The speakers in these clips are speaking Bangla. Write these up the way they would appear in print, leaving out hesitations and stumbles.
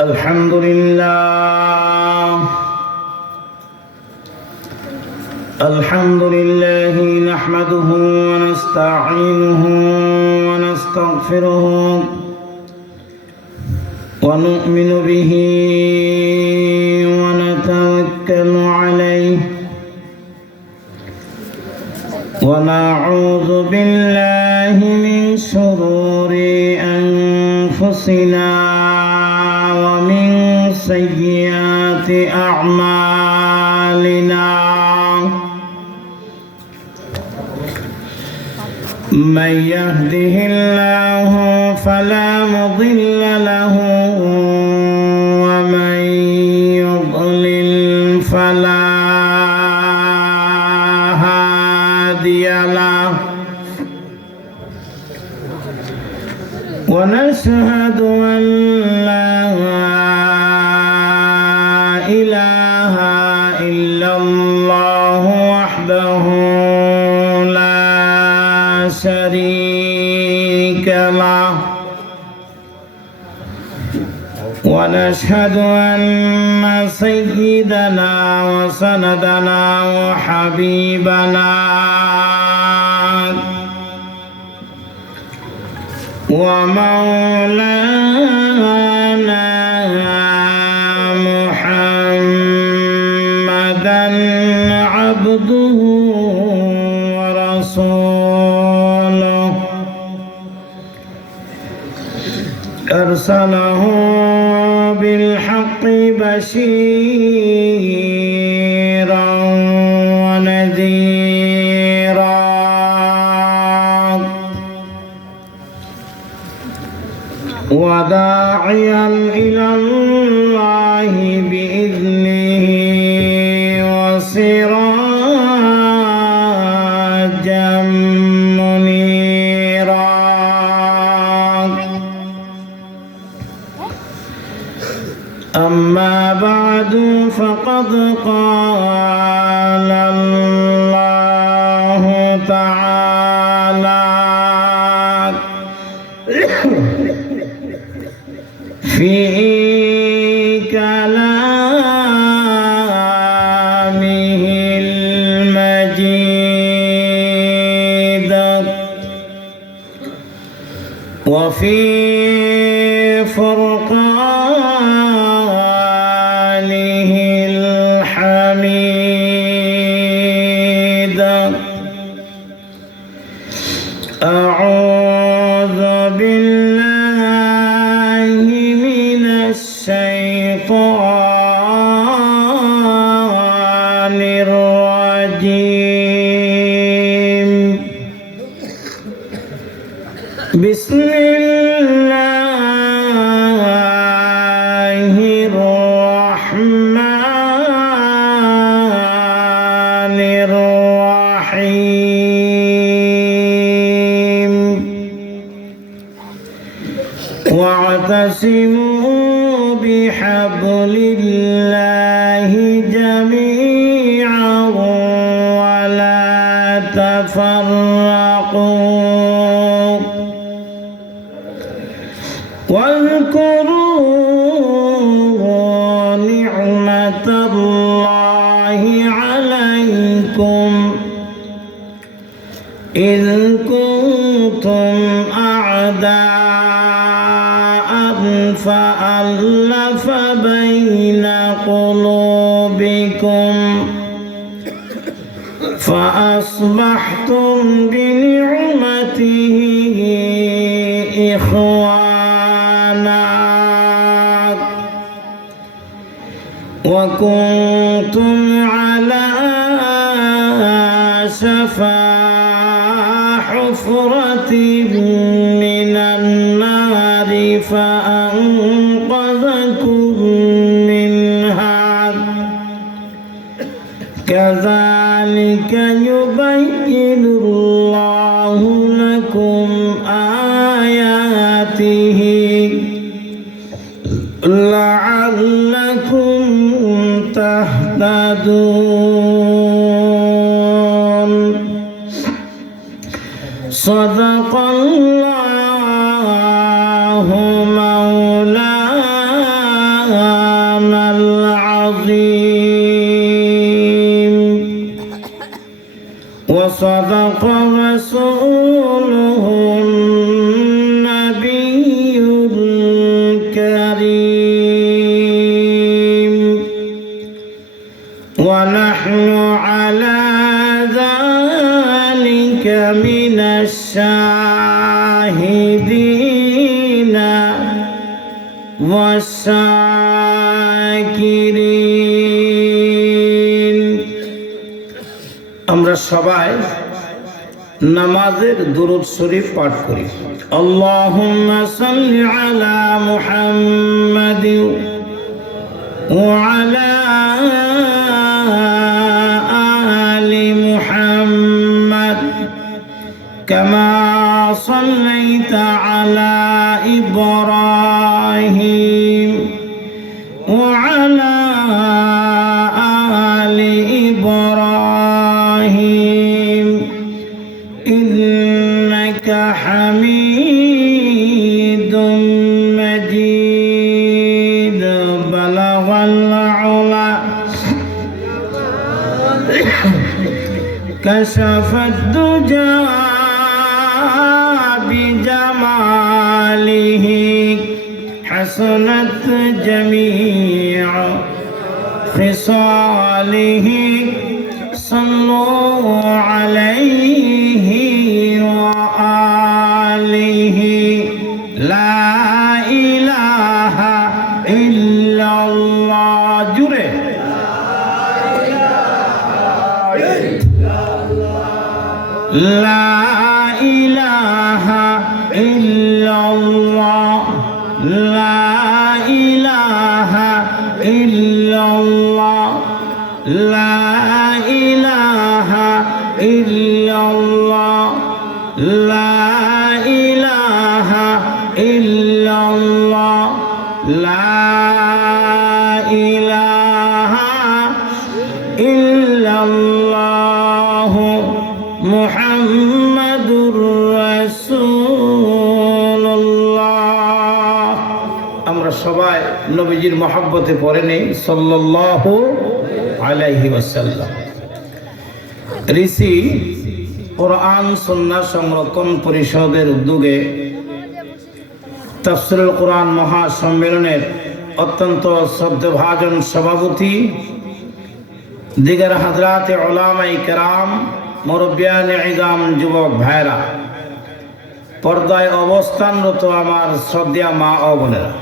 الحمد لله نحمده ونستعينه ونستغفره ونؤمن به ونتوكل عليه ونعوذ بالله من شرور أنفسنا ومن سيئات أعمالنا من يهده الله فلا مضل له ومن يضلل فلا هادي له ونشهد أن لا إله إلا الله وحده لا شريك له ونشهد أن سيدنا وسندنا وحبيبنا ومولانا محمدا عبده ورسوله أرسله بالحق بشيرا ونذيرا وداعيا إلى الله بإذنه وسراجا منيرا أما بعد فقد قال الله تعالى في كلامه المجيد وفي فرقانه الحميد أعوذ بالله من الشيطان الرجيم بسم الله الرحمن الرحيم واعتصموا بحبل الله جميعا ولا تفرقوا واذكروا نعمة الله عليكم إذ كنتم أعداء فألف بين قلوبكم فأصبحتم بنعمته إخوانا وكنتم على شفا حفرة من النار فأنقذكم منها كذلك يبين الله لكم آياته لعلكم تهتدون صدق الله مولانا وصدق رسوله النبي الكريم ونحن على ذلك من الشاهدين والشاكرين আমরা সবাই নামাজের দুরূদ শরীফ পাঠ করি আল্লাহুম্মা সাল্লি আলা মুহাম্মাদ ওয়া আলা আলি মুহাম্মাদ কামা সাল্লাইতা আলা ইব্রাহিম ওয়া আলা আলি ইব্রাহিম ইন্নাকা হামিদুম মাজিদ বালাগাল উলা কাশাফাদ দুজা বিজামালিহি হাসানাত জামিউ খিসালিহি সাল্লু আলাইহি ওয়া আলিহি লা ইলাহা ইল্লাল্লাহ জুরে লা ইলাহা ইল্লাল্লাহ লা ইলাহা ইল্লাল্লাহ লা ইলাহা ইল্লাল্লাহ লা ইলাহা ইল্লাল্লাহ লা ইলাহা ইল্লাল্লাহ মুহাম্মাদুর রাসূলুল্লাহ আমরা সবাই নবীজির মহব্বতে পড়ে নেই সাল্লাল্লাহু আলাইহি ওয়াসাল্লাম ঋষি কোরআন সুন্নাহ সংরক্ষণ পরিষদের উদ্যোগে তাফসীরুল কোরআন মহাসম্মেলনের অত্যন্ত শ্রদ্ধাভাজন সভাপতি দিগার হাজরাতে উলামায়ে কেরাম মুরব্বিয়ানে ইজাম যুবক ভাইরা পর্দায় অবস্থানরত আমার শ্রদ্ধেয় মা ও বোনেরা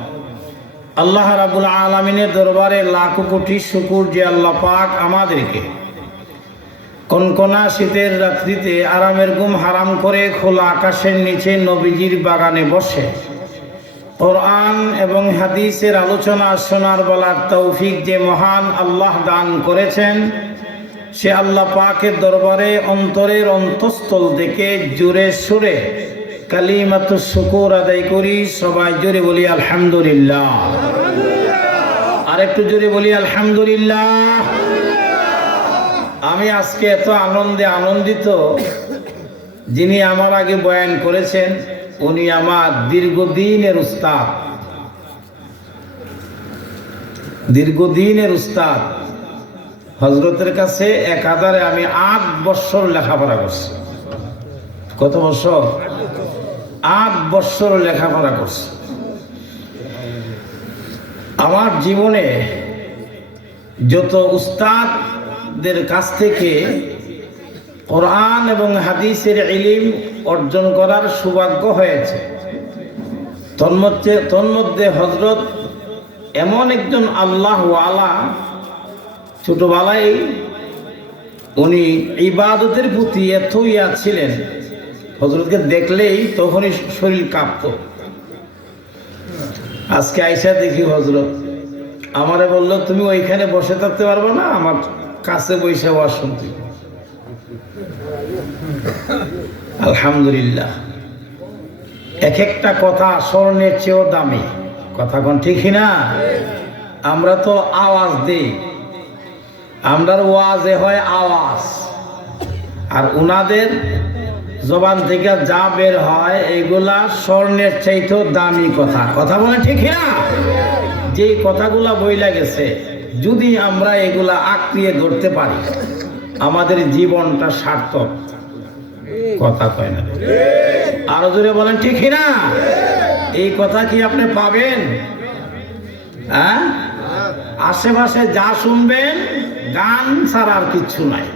আল্লাহ রাব্বুল আলামিনের দরবারে লাখো কোটি শুকর যে আল্লাহ পাক আমাদেরকে কনকনা শীতের রাত্রিতে আরামের ঘুম হারাম করে খোলা আকাশের নিচে নবীজির বাগানে বসে কোরআন এবং হাদিসের আলোচনা শোনার বলার তৌফিক যে মহান আল্লাহ দান করেছেন সে আল্লাহ পাকের দরবারে অন্তরের অন্তঃস্থল থেকে জোরে সুরে কালিমাতুশ শুকর আদায় করি সবাই জোরে বলি আলহামদুলিল্লাহ আর একটু জোরে বলি আলহামদুলিল্লাহ আমি আজকে এত আনন্দে আনন্দিত যিনি আমার আগে বয়ান করেছেন উনি আমার দীর্ঘদিনের উস্তাদ হযরতের কাছে একাধারে আমি ৮ বছর লেখাপড়া করছি কত বছর ৮ বছর লেখাপড়া করছি আমার জীবনে যত উস্তাদদের কাছ থেকে কোরআন এবং হাদিসের ইলম অর্জন করার সৌভাগ্য হয়েছে তন্মধ্যে হযরত এমন একজন আল্লাহ ওয়ালা ছোটবেলায় উনি ইবাদতের প্রতি এত ছিলেন হযরতকে দেখলেই তখনই শরীর কাঁপত আজকে আইসা দেখি হযরত আমারে বলল তুমি ওইখানে বসে থাকতে পারবে না আমার কাছে বসে ওয়াজ শুনতে আলহামদুলিল্লাহ এক একটা কথা স্বর্ণের চেয়েও দামি কথা কোন ঠিক না আমরা তো আওয়াজ দেই আমরার ওয়াজে হয় আওয়াজ আর উনাদের জবান থেকে যা বের হয় এগুলা স্বর্ণের চাইতেও দামি কথা কথা বলে ঠিক না যে কথাগুলা বইলা গেছে যদি আমরা এগুলা আঁকড়িয়ে ধরতে পারি আমাদের জীবনটা সার্থক কথা কয় না, আরো জোরে বলেন ঠিক না? এই কথা কি আপনি পাবেন? হ্যাঁ, আশেপাশে যা শুনবেন গান ছাড়া আর কিচ্ছু নাই,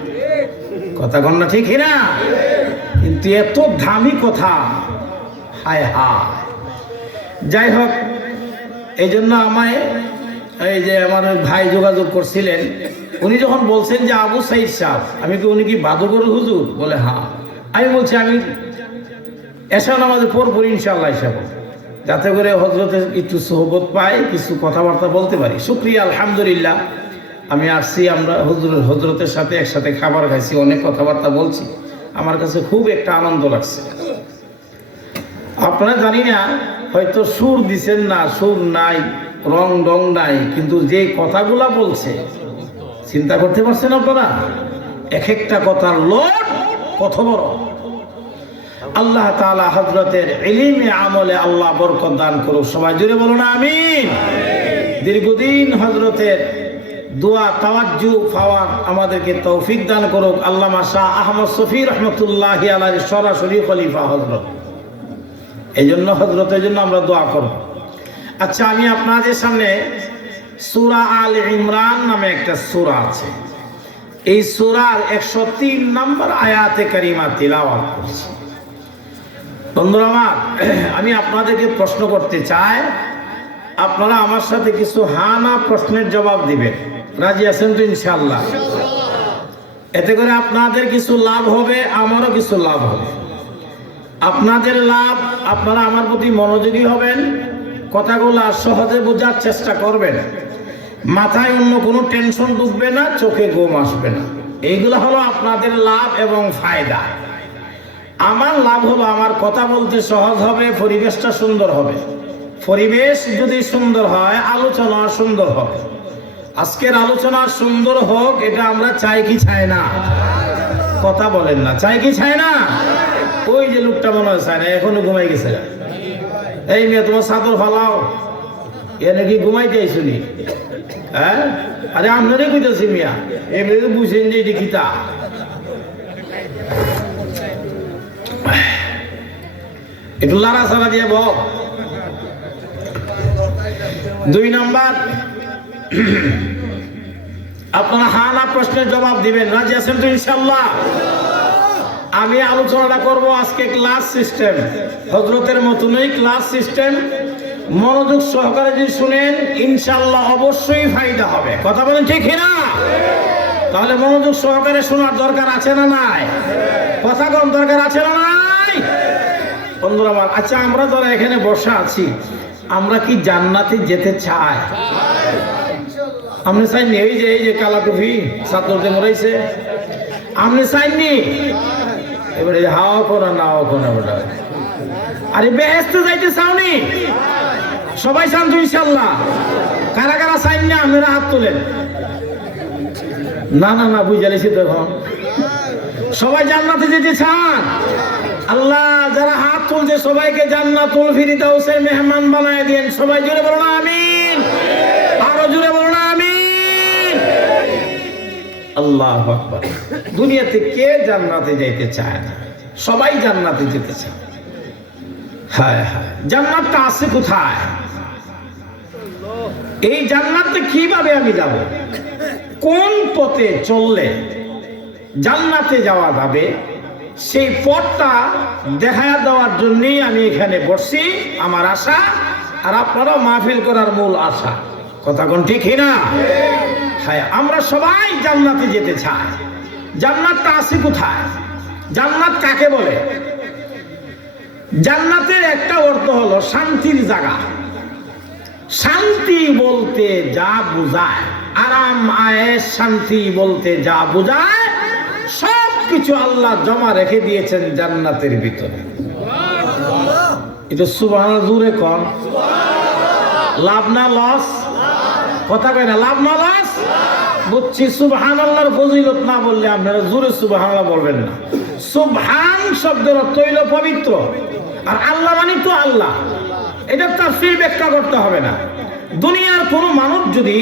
কথা কন না ঠিক না? কিন্তু এত দামি কথা, হায় হায়। যাই হোক, এই জন্য আমায় এই যে আমার ভাই যোগাযোগ করছিলেন, উনি যখন বলছেন যে আবু সাইদ সাহেব, আমি কি উনি কি বাদুগর হুজুর? বলে হ্যাঁ। আমি বলছি আমি এসা নামাজে পড়বো ইনশাআল্লাহ হিসাব, যাতে করে হজরতের একটু সোহবত পাই, কিছু কথাবার্তা বলতে পারি। শুকরিয়া, আলহামদুলিল্লাহ। আমি আসছি, আমরা হজরতের সাথে একসাথে খাবার খাইছি, অনেক কথাবার্তা বলছি, আমার কাছে খুব একটা আনন্দ লাগছে। আপনারা জানি না হয়তো সুর দিছেন না, সুর নাই, রং নাই, কিন্তু যে কথাগুলা বলছে চিন্তা করতে পারছেন আপনারা? এক একটা কথার লোড কত বড়। আল্লাহ তাআলা হযরতের ইলমে আমলে আল্লাহ বরকত দান করুক। সবাই জুড়ে বলুন আমিন। দীর্ঘদিন হযরতের দোয়া তাওয়াজ্জু পাওয়ার আমাদেরকে তৌফিক দান করুক। আল্লামা শাহ আহমদ শফি রহমতুল্লাহি আলাইহি সরাসরি খলিফা হযরত, এই জন্য হযরতের জন্য আমরা দোয়া করব। আচ্ছা, আমি আপনাদের সামনে সূরা আল ইমরান নামে একটা সূরা আছে, এই সূরার 103 নম্বর আয়াতে কারিমা তিলাওয়াত করছি। বন্ধুরা আমার, আমি আপনাদেরকে প্রশ্ন করতে চাই, আপনারা আমার সাথে কিছু হ্যাঁ না প্রশ্নের জবাব দিবেন। রাজি আছেন তো ইনশাআল্লাহ? এতে করে আপনাদের কিছু লাভ হবে, আমারও কিছু লাভ হবে। আপনাদের লাভ, আপনারা আমার প্রতি মনোযোগী হবেন, কথাগুলো সহজে বোঝার চেষ্টা করবেন, মাথায় অন্য কোনো টেনশন ঢুকবে না, চোখে ঘুম আসবে না। এইগুলো হলো আপনাদের লাভ এবং ফায়দা। আমার লাভ হলো আমার কথা বলতে সহজ হবে, পরিবেশটা সুন্দর হবে। পরিবেশ যদি সুন্দর হয়, আলোচনা সুন্দর হবে। আজকের আলোচনা সুন্দর হোক, এটা আমরা চাই কি চাই না? কথা বলেন না, চাই কি চাই না? ওই যে লোকটা মনে হয় চায় না, এখনো ঘুমাই গেছে। এই মেয়ে, তোমার চাদর ফালাও, এ নাকি ঘুমাইতে আইসুনি? হ্যাঁ, আরে আপনারই কইতেছি মিয়া, এমনি বুঝেন যে এটি কিতা। একটু লাড়া ছাড়া দিয়ে বল। 2 নম্বর, আপনারা হ্যাঁ না প্রশ্নের জবাব দিবেন। রাজি আছেন তো ইনশাআল্লাহ? আমি আলোচনাটা করব আজকে ক্লাস সিস্টেম, হযরতের মতনই ক্লাস সিস্টেম। মনোযোগ সহকারে যদি শুনেন ইনশাআল্লাহ অবশ্যই ফায়দা হবে। কথা বলেন ঠিক না? তাহলে মনোযোগ সহকারে শোনার দরকার আছে না নাই? কথা কম দরকার আছে না নাই? বন্ধুরা আমার, আচ্ছা, আমরা যারা এখানে বসা আছি, আমরা কি জান্নাতে যেতে চাই? আপনি চাইনি? এই যে কালা টুপি ছাত্রতে মরাইছে, আপনি চাইনি? এবারে হাওয়া করা নাও করা বেটা, আরে বেহেশতে যাইতে চাওনি? সবাই চান তো ইনশাআল্লাহ? কারা কারা চাইন না আপনারা হাত তোলেন। না না না, বুঝালিছি তো এখন। সবাই জান্নাতে যেতে চান? আল্লাহ যারা হাত তুলছে সবাইকে জান্নাতুল ফিরদাউসের মেহমান বানায় দেন। সবাই জোরে বলুন আমিন, আরো জোরে বলুন আমিন। আল্লাহু আকবার। দুনিয়াতে কে জান্নাতে যাইতে চায় না? সবাই জান্নাতে যেতে চায়। হায় হায়, জান্নাতটা আছে কোথায়? এই জান্নাতে কিভাবে আমি যাব? কোন পথে চললে জান্নাতে যাওয়া যাবে, সেই পথটা দেখা দেওয়ার জন্যই আমি এখানে বসছি। আমার আশা, আর আপনারাও মাহফিল করার মূল আশা। কথা কোন ঠিক না? হ্যাঁ, আমরা সবাই জান্নাতে যেতে চাই। জান্নাতটা আছে কোথায়? জান্নাত কাকে বলে? জান্নাতের একটা অর্থ হলো শান্তির জায়গা। শান্তি বলতে যা বোঝায়, আরাম আয়েশ, শান্তি বলতে যা বোঝায়, সব কিছু আল্লাহ জমা রেখে দিয়েছেন জান্নাতের ভিতরে। এটা সুবহানাল্লাহ, জোরে কম। লাভ না লস? কথা কয় না, লাভ না লস? বুঝছি। সুবহানাল্লাহর ফজিলত না বললে আপনারা জোরে সুবহানাল্লাহ বলবেন না। সুবহান শব্দের অর্থ হইল পবিত্র, আর আল্লাহ মানে তো আল্লাহ। এটা তাফসীর ব্যাখ্যা করতে হবে না। দুনিয়ার কোনো মানুষ যদি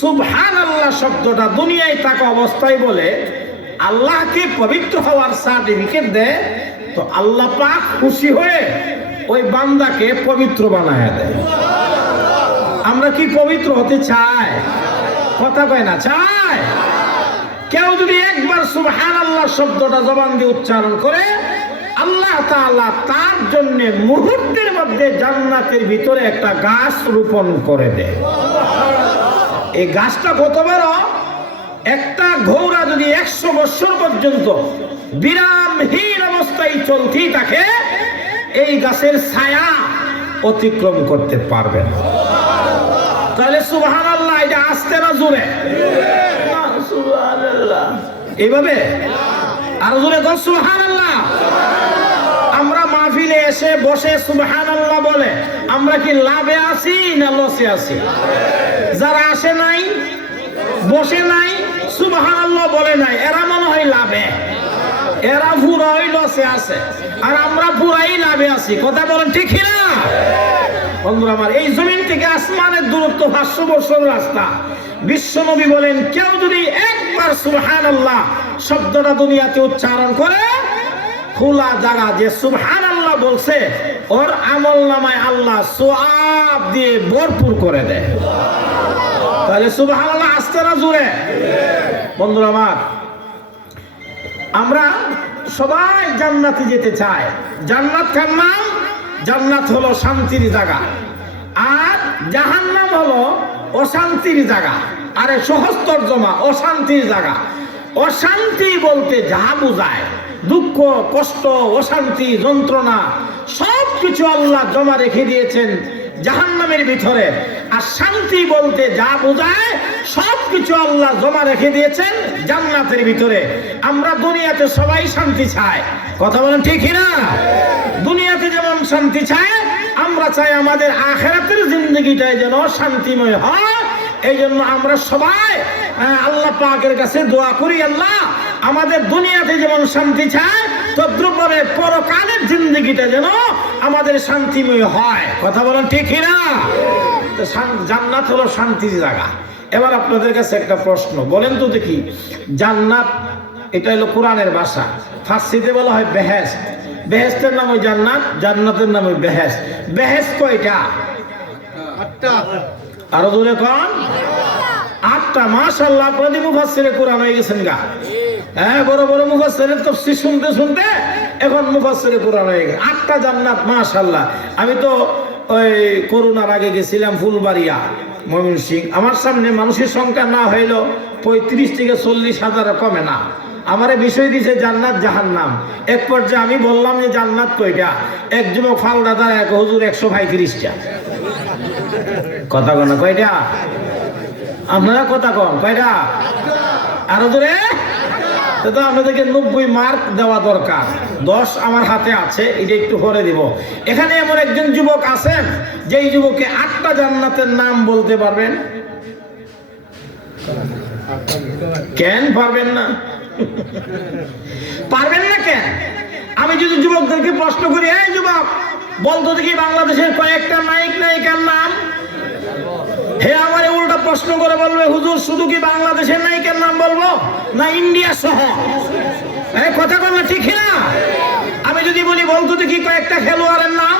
সুবহানাল্লাহ শব্দটা দুনিয়ায় থাকা অবস্থায় বলে, আল্লাহকে পবিত্র হওয়ার সার্টিফিকেট দেয়, তো আল্লাহ পাক খুশি হয়ে ওই বান্দাকে পবিত্র বানায় দেয়। আমরা কি পবিত্র হতে চাই? কথা কয় না, চাই। কেউ যদি একবার সুবহানাল্লাহ শব্দটা জবান দিয়ে উচ্চারণ করে, আল্লাহ তাআলা তার জন্য মুহূর্তের মধ্যে জান্নাতের ভিতরে একটা গাছ রোপণ করে দেয়। এই গাছটা কত বড়? একটা ঘোড়া যদি 100 বছর পর্যন্ত বিরামহীন অবস্থায় চলতেই থাকে, এই গাছের ছায়া অতিক্রম করতে পারবে না। তাহলে সুবহানাল্লাহ এটা আস্তে না জোরে? সুবহানাল্লাহ এইভাবে আরো জোরে বল সুবহানাল্লাহ। আমরা মাহফিলে এসে বসে সুবহানাল্লাহ বলে আমরা কি লাভে আছি না লসে আছি? যারা আসে নাই, বসে নাই, সুবহানাল্লাহ বলে নাই, এরা মনে হয় লাভে, এরা পুরাই লসে আছে, আর আমরা পুরাই লাভে আছি। কথা বলেন ঠিক না বন্ধুরা আমার? এই জমিন থেকে আসমানের দূরত্ব 500 বছর রাস্তা। বিশ্বনবী বলেন, কেউ যদি একবার সুবহানাল্লাহ শব্দটা দুনিয়াতে উচ্চারণ করে, খোলা জায়গা যে সুবহানাল্লাহ বলছে, ওর আমলনামায় আল্লাহ সওয়াব দিয়ে ভরপুর করে দেয়। তাহলে সুবহানাল্লাহ আস্তে না জোরে? বন্ধুরা আমার, আমরা সবাই জান্নাতে যেতে চাই। জান্নাত কার নাম? জান্নাত হলো শান্তির জায়গা, আর জাহান্নাম হলো অশান্তির জায়গা। আরে সহজ তরজমা, অশান্তির জায়গা। অশান্তি বলতে যা বোঝায়, দুঃখ, কষ্ট, অশান্তি, যন্ত্রণা সব কিছু আল্লাহ জমা রেখে দিয়েছেন জাহান্নামের ভিতরে। আর শান্তি বলতে যা বোঝায় সব কিছু আল্লাহ জমা রেখে দিয়েছেন জান্নাতের ভিতরে। আমরা দুনিয়াতে সবাই শান্তি চাই। কথা বলেন ঠিক না? দুনিয়াতে যেমন শান্তি চাই, আমরা চাই আমাদের আখিরাতের জিন্দগিটাই যেন শান্তিময় হয়। এই জন্য আমরা সবাই আল্লাহ পাকের কাছে দোয়া করি, আল্লাহ আমাদের দুনিয়াতে যেমন শান্তি চাই, তদ্রুপভাবে পরকালের জিন্দগিটা যেন আমাদের শান্তিময় হয়। কথা বলেন ঠিক না? জান্নাত হলো শান্তির জায়গা। এবার আপনাদের কাছে একটা প্রশ্ন, বলেন তো দেখি, জান্নাত এটা হলো কোরআনের ভাষা, ফার্সিতে বলা হয় বেহেশত। বেহেশতের নাম ওই জান্নাত, জান্নাতের নাম ওই বেহেশত। বেহেশত কয়টা? 8টা। আরো জোরে কোন? 8টা। মাশাআল্লাহ, আপনাদের মুফাসসিরে কোরআন হয়ে গেছেন গা। হ্যাঁ, বড় বড় মুফাসসিরের তাফসীর শুনতে শুনতে এখন মুফাসসিরে কোরআন হয়ে গেছে। 8টা জান্নাত, মাশাআল্লাহ। আমি তো ওই করোনার আগে গেছিলাম ফুলবাড়িয়া, ময়মনসিংহ। আমার সামনে মানুষের সংখ্যা না হইলো 35 থেকে 40 হাজার, কমে না। আমারে বিষয় দিছে জান্নাত জাহান্নাম। এক পর্যায়ে আমি বললাম যে জান্নাত কয়টা? এক যুবক ফাল দাদা, এক হুজুর 135টা। কথা কন না কয়টা? আপনারা কথা কন কয়টা? আরো জোরে? তো আপনাদেরকে 90 মার্ক দেওয়া দরকার। 10 আমার হাতে আছে, এটা একটু পরে দিব। এখানে এমন একজন যুবক আছেন যে এই যুবককে 8টা জান্নাতের নাম বলতে পারবেন? কেন পারবেন না? পারবেন না কেন? আমি যদি যুবকদেরকে প্রশ্ন করি, এই যুবক বলতো দেখি বাংলাদেশের কয়েকটা নায়ক নায়িকার নাম, হে আমারে উল্টা প্রশ্ন করে বলবে, হুজুর শুধু কি বাংলাদেশের নায়িকার নাম বলবো না ইন্ডিয়া সহ? কথা বললে ঠিক না? আমি যদি বলি বলতো দেখি কয়েকটা খেলোয়াড়ের নাম,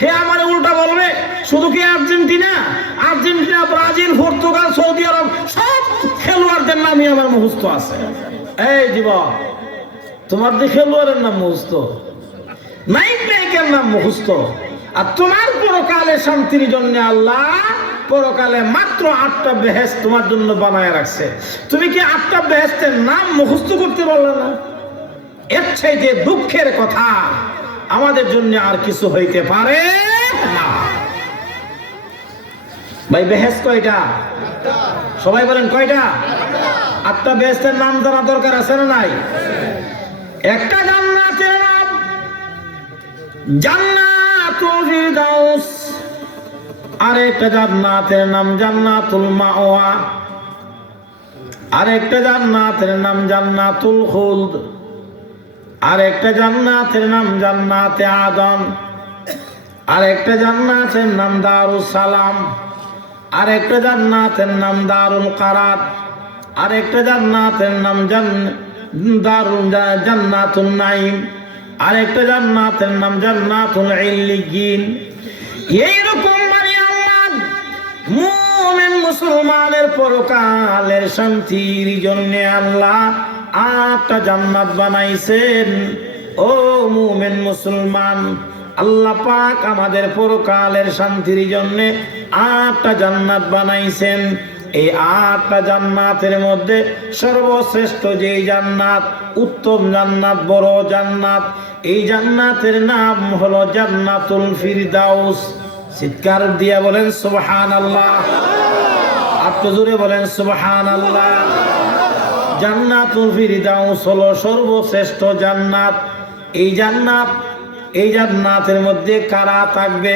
হে আমারে উল্টা বলবে শুধু কি Argentina, Argentina, Brazil, Portugal, Saudi Arab সব খেলোয়াড়দের নামই আমার মুখস্থ আছে। এই যুবক, তোমার যে খেলোয়াড়ের নাম মুখস্থ, নায়ক নায়িকার নাম মুখস্থ, আর তোমার পরকালে শান্তির জন্য আল্লাহ পরকালে মাত্র 8টা বেহেশত তোমার জন্য বানায় রাখছে। তুমি কি 8টা বেহেশতের নাম মুখস্থ করতে পারলে না? এর চাইতে দুঃখের কথা আমাদের জন্য আর কিছু হইতে পারে না। ভাই বেহেশত কয়টা? সবাই বলেন কয়টা? 8টা বেহেশতের নাম জানা দরকার আছে না নাই? একটা জান্নাতের নাম জান্নাতুল ফিরদাউস, আরেকটা জান্নাতের নাম জান্নাতুল মাওয়া, আরেকটা জান্নাতের নাম জান্নাতুল খুলদ, আরেকটা জান্নাতের নাম জান্নাতে আদম, আরেকটা জান্নাতের নাম দারুস সালাম, আরেকটা জান্নাতের নাম দারুল কারার, আরেকটা জান্নাতের নাম জান্নাতুন নাঈম, আরেকটা জান্নাতের নাম জান্নাতুল ইল্লিয়িন। এইরকম মানে আল্লাহ মুমিন মুসলমানের পরকালের শান্তির জন্য আল্লাহ 8টা জান্নাত বানাইছেন। ও মুমিন মুসলমান, আল্লাহ পাক আমাদের পরকালের শান্তির জন্য 8টা জান্নাত বানাইছেন। এই 8টা জান্নাতের মধ্যে সর্বশ্রেষ্ঠ যে জান্নাত, উত্তম জান্নাত, বড় জান্নাত, এই জান্নাতের নাম হলো জান্নাতুল ফিরদাউস। চিৎকার দিয়া বলেন সুবহানাল্লাহ, আপনি জোরে বলেন সুবহানাল্লাহ। জান্নাতুল ফিরদাউস হলো সর্বশ্রেষ্ঠ জান্নাত। এই জান্নাতের মধ্যে কারা থাকবে?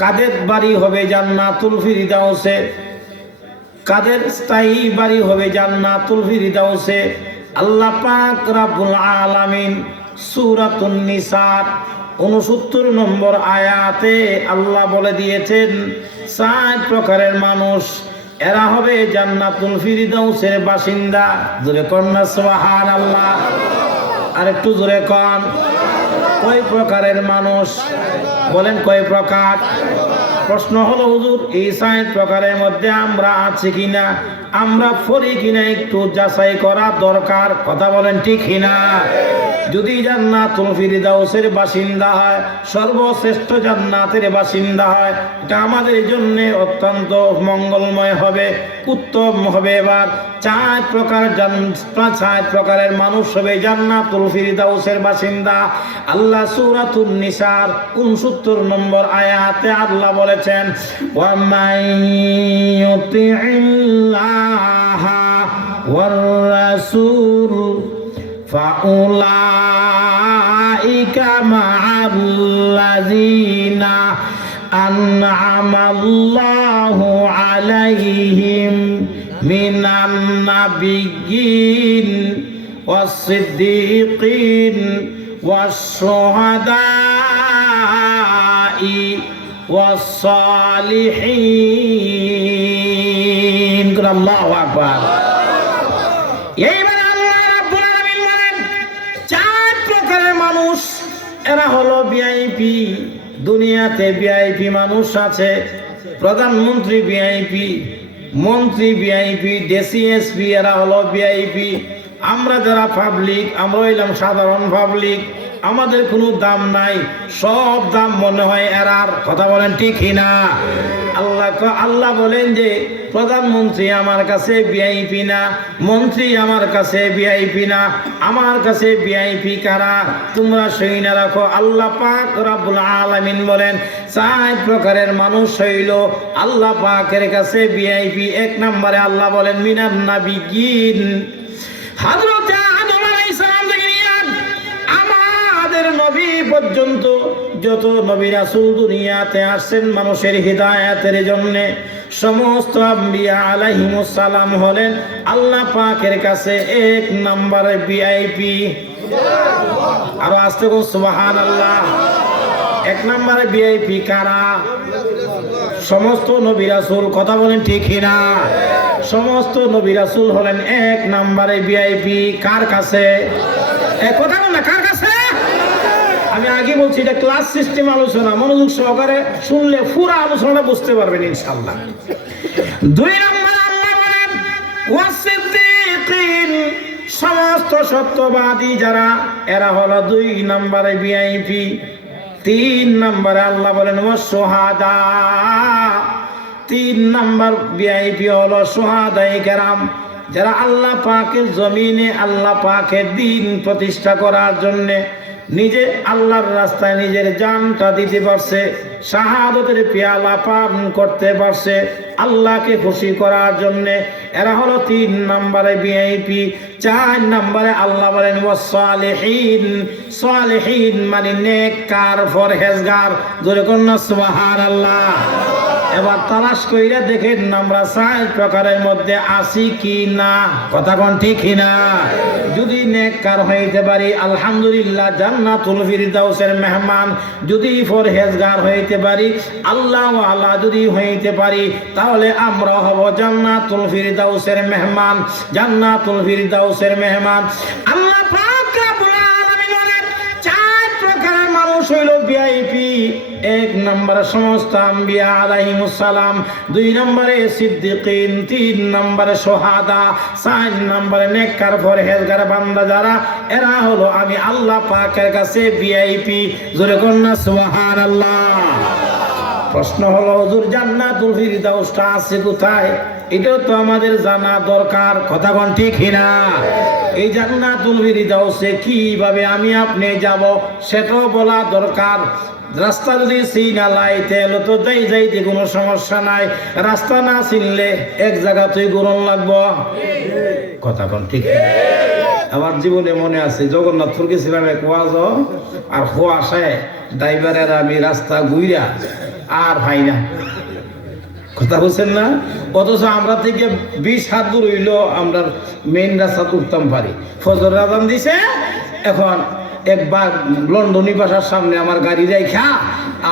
কাদের বাড়ি হবে জান্নাতুল ফিরদাউসে? কাদের স্থায়ী বাড়ি হবে জান্নাতুল ফিরদাউসে? আল্লাহ পাক রব্বুল আলামিন সূরাতুন নিসার 69 নম্বর আয়াতে আল্লাহ বলে দিয়েছেন 7 প্রকারের মানুষ, এরা হবে জান্নাতুল ফিরদাউসের বাসিন্দা। জোরে কোন না সুবহানাল্লাহ, আর একটু জোরে কোন। কয় প্রকারের মানুষ বলেন? কয় প্রকার? প্রশ্ন হলো হুজুর এই 7 প্রকারের মধ্যে আমরা আছি কিনা, আমরা পড়ি কিনা একটু যাচাই করা দরকার। কথা বলেন ঠিক কিনা? যদি জান্নাতুল ফিরদাউসের বাসিন্দা হয়, সর্বশ্রেষ্ঠ জান্নাতের বাসিন্দা হয়, এটা আমাদের জন্য অত্যন্ত মঙ্গলময় হবে, উত্তম হবে। এবার 4 প্রকারের মানুষ হবে জান্নাতুল ফিরদাউসের বাসিন্দা। আল্লাহ সূরাতুন নিসার 69 নম্বর আয়াতে আল্লাহ বলেছেন, ওয়া মাইয়ুতিল্লাহা ওয়ার রাসূল ফাউলাইকা মা'আল্লাযীনা আন'আমাল্লাহু আলাইহিম মিনান নাবিয়্যিন ওয়াস-সিদ্দীকিন ওয়াশ-শুহাদাই ওয়াস-সালিহিন। আল্লাহু আকবার। এরা হলো ভিআইপি। দুনিয়াতে ভিআইপি মানুষ আছে, প্রধানমন্ত্রী ভিআইপি, মন্ত্রী ভিআইপি, ডিসিএসপি, এরা হলো ভিআইপি। আমরা যারা পাবলিক, আমরা হইলাম সাধারণ পাবলিক, আমাদের কোনো দাম নাই, সব দাম মনে হয় এরার। কথা বলেন ঠিক কিনা? আল্লাহ বলেন যে প্রধানমন্ত্রী আমার কাছে ভিআইপি না, মন্ত্রী আমার কাছে ভিআইপি না, আমার কাছে ভিআইপি কারা? তোমরা শুনে রাখো, আল্লাহ পাক রব্বুল আলামিন বলেন 4 প্রকারের মানুষ হইল আল্লাহ পাকের কাছে ভিআইপি। 1 নম্বরে আল্লাহ বলেন মিনান নাবিয়্যিন, হযরত আদম আলাইহিস সালাম থেকে নিয়ে আমাদের নবী পর্যন্ত যত নবী রাসূল দুনিয়াতে আসেন মানুষের হিদায়াতের জন্য, সমস্ত আম্বিয়া আলাইহিমুস সালাম হলেন আল্লাহ পাকের কাছে 1 নম্বরে ভিআইপি। আর আস্তে বল সুবহানাল্লাহ। 1 নম্বরে ভিআইপি কারা? সমস্ত নবী রাসূল। কথা বলেন ঠিক কিনা? সমস্ত নবী রাসূল হলেন 1 নম্বরে ভিআইপি। কার কাছে? কথা বল না, কার কাছে? আমি আগে বলছি এটা ক্লাস সিস্টেম আলোচনা, মনোযোগ সহকারে শুনলে পুরো আলোচনাটা বুঝতে পারবেন ইনশাআল্লাহ। 2 নম্বরে আল্লাহ বলেন ওয়াস-সিদ্দীকিন, সমস্ত সত্যবাদী যারা, এরা হলো 2 নম্বরে ভিআইপি। 3 নম্বরে আল্লাহ বলেন ওয়াস-শুহাদা, 3 নম্বর ভিআইপি হলো শুহাদায়ে কেরাম, যারা আল্লাহ পাকের জমিনে আল্লাহ পাকের দ্বীন প্রতিষ্ঠা করার জন্য নিজে আল্লাহর রাস্তায় নিজের জানটা দিতে পারছে, শাহাদাতের পেয়ালা পান করতে পারছে আল্লাহকে খুশি করার জন্য। এরা হলো 3 নম্বরে ভিআইপি। 4 নম্বরে আল্লাহ বলেন ওয়াস-সালিহিন, সালিহিন মানে নেককার, পরহেজগার। জোরে কোন না সুবহানাল্লাহ। এবার তালাশ কইরা দেখেন আমরা 4 প্রকারের মধ্যে আছি কি না, কথা কোন ঠিক কিনা। যদি নেককার হইতে পারি আলহামদুলিল্লাহ জান্নাতুল ফিরদাউসের মেহমান, যদি পরহেজগার হইতে পারি আল্লাহ ওয়ালা যদি হইতে পারি তাহলে আমরা হব জান্নাতুল ফিরদাউসের মেহমান, জান্নাতুল ফিরদাউসের মেহমান। আল্লাহ পাক রব্বুল আলামিনের 4 প্রকারের মানুষ হইল ভিআইপি। 1 নম্বরে সমস্ত আম্বিয়া আলাইহিমুস সালাম, 2 নম্বরে সিদ্দিকিন, 3 নম্বরে শুহাদা, 4 নম্বরে নেককার পরহেজগার বান্দা যারা, এরা হলো আমি আল্লাহ পাকের কাছে ভিআইপি। জোরে কন্যা সুবহানাল্লাহ। প্রশ্ন হলো হুজুর জান্নাতুল ফিরদাউসটা আছে কোথায়? এটাও তো আমাদের জানা দরকার, কথা কোন ঠিক কিনা। এই জান্নাতুল ফিরদাউসে কিভাবে আমি আপনি যাব সেটাও বলা দরকার। রাস্তা যদি চিনা লাইতে এলো তো যাইতে কোনো সমস্যা নাই, রাস্তা না চিনলে এক জায়গাতেই ঘুরন লাগবো, কথা কোন ঠিক। আমার জীবনে মনে আছে জগন্নাথপুর গেছিলাম এক ওয়াজ, আর আসায় ড্রাইভারের আমি রাস্তা ঘুইরা আর ভাই না, কথা বলছেন না। অথচ আমরা থেকে 20 হাত দূর হইল আমরা মেইন রাস্তা উঠতাম পারি। ফজর আজান দিছে, এখন একবার লন্ডনী বাসার সামনে আমার গাড়ি রাইখা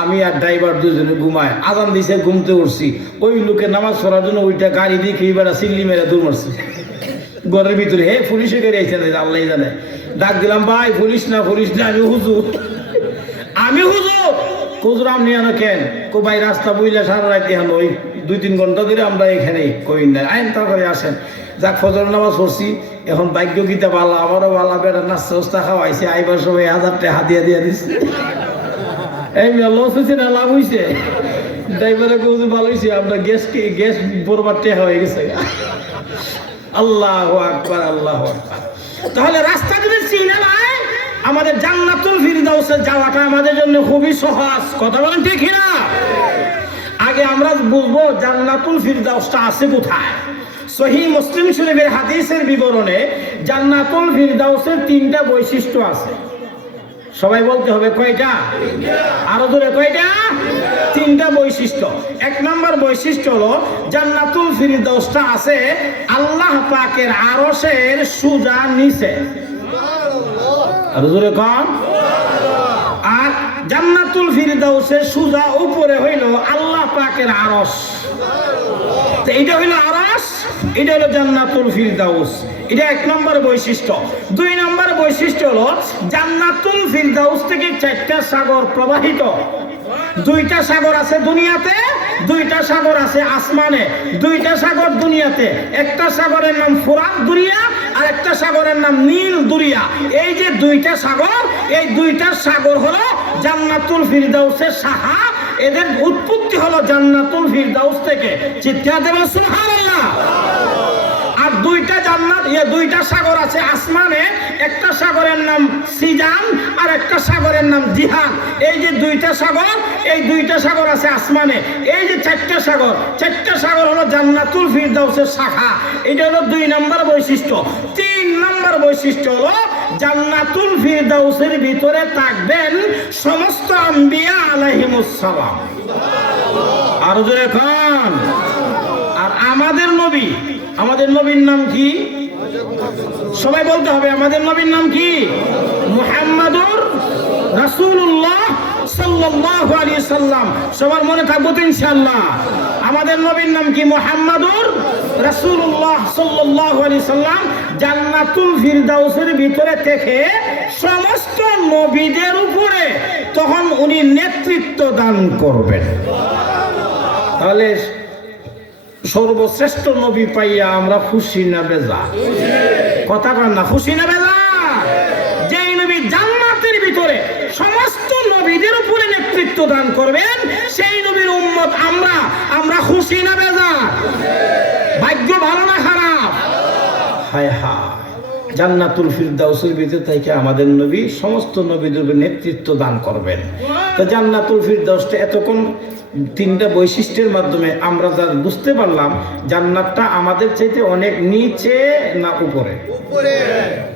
আমি আর ড্রাইভার দুজনে ঘুমায়, আজান দিছে ঘুমতে উঠছি, ওই লোকে নামাজ পড়ার জন্য ওইটা গাড়ি দিয়ে এইবার চিল্লি মেরে দূর মারছে ঘরের ভিতরে। হে পুলিশে গাড়ি আইছে আল্লাহ জানে। ডাক দিলাম ভাই পুলিশ না আমি হুজুর, আমি হুজুর। হুজুর আপনি এনে কেন? কো ভাই রাস্তা বুঝলে সারা রাতে এখন ওই 2-3 ঘন্টা ধরে আমরা এখানে কই না আইন তারপরে আসেন। যাক ফজর নামাজ পড়ছি, এখন ভাগ্য গীতা ভালো, আমারও ভালো, বেড়া নাস্তা উস্তা খাওয়াইছে, আইবার সবাই 1000 টাকা হাতিয়া দিয়ে দিচ্ছে। এই লস হয়েছে না লাভ হয়েছে? ড্রাইভারে কৌজুর ভালো হয়েছে, আমরা গ্যাস বরবার টেহা হয়ে গেছে। আল্লাহু আকবার, আল্লাহু আকবার। তাহলে রাস্তা যদি চিনা নাই, আমাদের জান্নাতুল ফিরদাউসে যাওয়াটা আমাদের জন্য খুবই সহজ, কথা বলেন ঠিক না। আগে আমরা বুঝবো জান্নাতুল ফিরদাউসটা আছে কোথায়। সহিহ মুসলিম শরীফের হাদিসের বিবরণে জান্নাতুল ফিরদাউসের 3টা বৈশিষ্ট্য আছে। সবাই বলতে হবে কয়টা? আরো ধরে কয়টা? 3টা বৈশিষ্ট্য। 1 নম্বর বৈশিষ্ট্য হলো জান্নাতুল ফিরদাউসটা আছে আল্লাহ পাকের আরশের সোজা নিচে। আর জোরে কোন? আর জান্নাতুল ফিরদাউসের সোজা উপরে হইল আল্লাহ পাকের আরশ। তো এইটা হইল আরশ, এটা হলো জান্নাতুল ফিরদাউস। এটা 1 নম্বর বৈশিষ্ট্য। 2 নম্বর বৈশিষ্ট্য হলো জান্নাতুল ফিরদাউস থেকে 4টা সাগর প্রবাহিত। 2টা সাগর আছে দুনিয়াতে, 2টা সাগর আছে আসমানে। 2টা সাগর দুনিয়াতে, একটা সাগরের নাম ফুরাত দরিয়া আর একটা সাগরের নাম নীল দরিয়া। এই যে 2টা সাগর, এই 2টা সাগর হলো জান্নাতুল ফিরদাউসের শাখা। এদের উৎপত্তি হলো জান্নাতুল ফিরদাউস থেকে। চিৎকার দেবেন সুবহানাল্লাহ। আর 2টা জান্নাত, 2টা সাগর আছে আসমানে। একটা সাগরের নাম সিজান আর একটা সাগরের নাম জিহান। এই যে 2টা সাগর, এই 2টা সাগর আছে আসমানে। এই যে 4টা সাগর, 4টা সাগর হলো জান্নাতুল ফিরদাউসের শাখা। এটা হলো 2 নম্বর বৈশিষ্ট্য। 3 নম্বর বৈশিষ্ট্য হলো জান্নাতুল ফিরদাউসের ভিতরে থাকবেন সমস্ত আম্বিয়া আলাইহিমুস সালাম। আর জোরে খান। আর আমাদের নবী, আমাদের নবীর নাম কি? সবাই বলতে হবে আমাদের নবীর নাম কি? মুহাম্মাদুর রাসূলুল্লাহ সাল্লাল্লাহু আলাইহি সাল্লাম। সবার মনে থাকবে তো ইনশাআল্লাহ। আমাদের নবীর নাম কি? মুহাম্মাদুর রাসূলুল্লাহ সাল্লাল্লাহু আলাইহি সাল্লাম। জান্নাতুল ফিরদাউসের ভিতরে থেকে সমস্ত নবীদের উপরে তখন উনি নেতৃত্ব দান করবেন। তাহলে সর্বশ্রেষ্ঠ নবী পাইয়া আমরা খুশি না বেজা? কথা কন না, খুশি না বেজা? যেই নবী জান্নাতের ভিতরে সমস্ত নবীদের উপরে নেতৃত্ব দান করবেন, সেই নবীর উম্মত আমরা খুশি না বেজা? ভাগ্য ভালো না খারাপ? হায় হায়, জান্নাতুল ফিরদাউসের ভিতরে থেকে আমাদের নবী সমস্ত নবীদের উপরে নেতৃত্ব দান করবেন। তো জান্নাতুল ফিরদাউসটা এতক্ষণ 3টা বৈশিষ্ট্যের মাধ্যমে আমরা যা বুঝতে পারলাম জান্নাতটা আমাদের চাইতে অনেক নিচে না উপরে?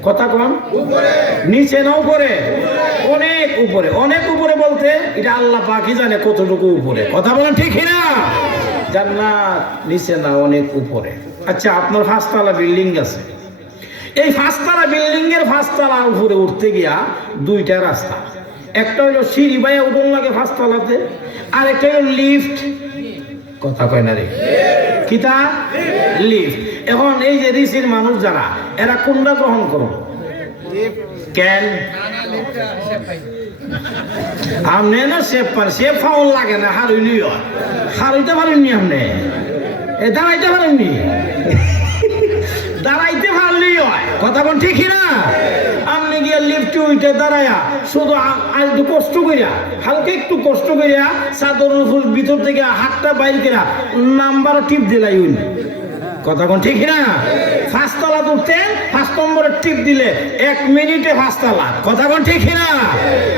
কথা কোন? নিচে না উপরে? অনেক উপরে। অনেক উপরে বলতে এটা আল্লাহ পাকই জানে কতটুকু উপরে। কথা বলেন ঠিক না? জান্নাত নিচে না, অনেক উপরে। আচ্ছা, আপনার 5 তলা বিল্ডিং আছে, এই 5 তলা বিল্ডিং এর 5 তলা উপরে উঠতে গিয়া 2টা রাস্তা, একটা হলো সিঁড়ি বাইয়া উঠন লাগে 5 তলাতে, আর একটা হলো লিফট। কথা কয় না রে, কিতা লিফট। এখন এই যে ঋষির মানুষ যারা, এরা কোনটা গ্রহণ করো? কেন আমনে না সেফ পার, সেফ ফাউল লাগে না, হারুইলি হয়, হারুইতে পারেননি আপনি, দাঁড়াইতে পারেননি, দাঁড়াইতে পারলেই হয়। কথা কোন ঠিকই না? আপনি গিয়ে লিফটে উঠে দাঁড়ায়া শুধু একটু কষ্ট করিয়া, হালকা একটু কষ্ট করিয়া চাদরের উপর ভিতর থেকে হাতটা বাইর করিয়া নাম্বার টিপ দিলাই। কথা কোন ঠিক না? 5 তলা উঠতেন, 5 নম্বরের টিপ দিলে 1 মিনিটে 5 তলা। কথা কোন ঠিক না?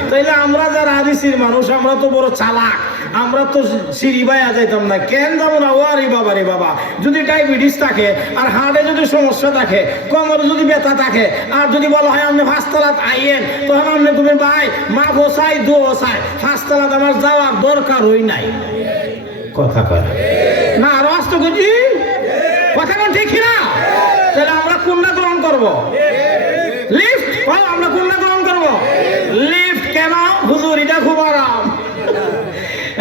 তাইলে আমরা যারা আদিসির মানুষ, আমরা তো বড় চালাক, আমরা তো সিঁড়ি বাইয়া যাইতাম না। কেন যাবো না? ওয়ারি বাবা রে বাবা, যদি ডায়াবেটিস থাকে আর হার্টে যদি সমস্যা থাকে, কোমরে যদি ব্যথা থাকে, আর যদি বলা হয় আপনি 5 তলাত আইয়েন, তখন আপনি তুমি ভাই মা বসাই দু বসাই 5 তলাত আমার যাওয়ার দরকার হই নাই। কথা কয় না? আরো আসতে গেছি। কথা কোন ঠিক না? তাহলে আমরা কোনটা গ্রহণ করবো? লিফট। আমরা কোনটা গ্রহণ করবো? লিফট। কেন? হুজুর এটা খুব আরাম।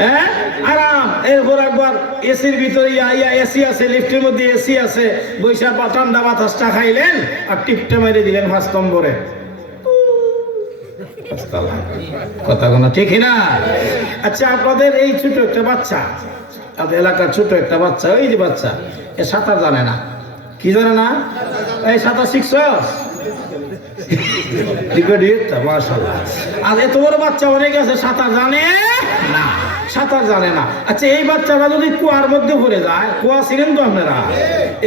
হ্যাঁ, আরাম। এরপর একবার এসির ভিতরে এসি আছে, লিফটের মধ্যে এসি আছে, বৈশাখ বা ঠান্ডা বাতাসটা খাইলেন আর টিপটা মেরে দিলেন 5 নম্বরে। কথা কোনো ঠিক না? আচ্ছা, আপনাদের এই ছোট একটা বাচ্চা, এলাকার ছোট একটা বাচ্চা, ওই যে বাচ্চা, এ সাঁতার জানে না। কি জানে না? এই সাঁতার শিখছস? মাশাআল্লাহ। আর এত বড় বাচ্চা অনেক আছে সাঁতার জানে না, সাঁতার জানে না। আচ্ছা, এই বাচ্চাটা যদি কুয়ার মধ্যে পড়ে যায়, কুয়া ছিলেন তো আপনারা,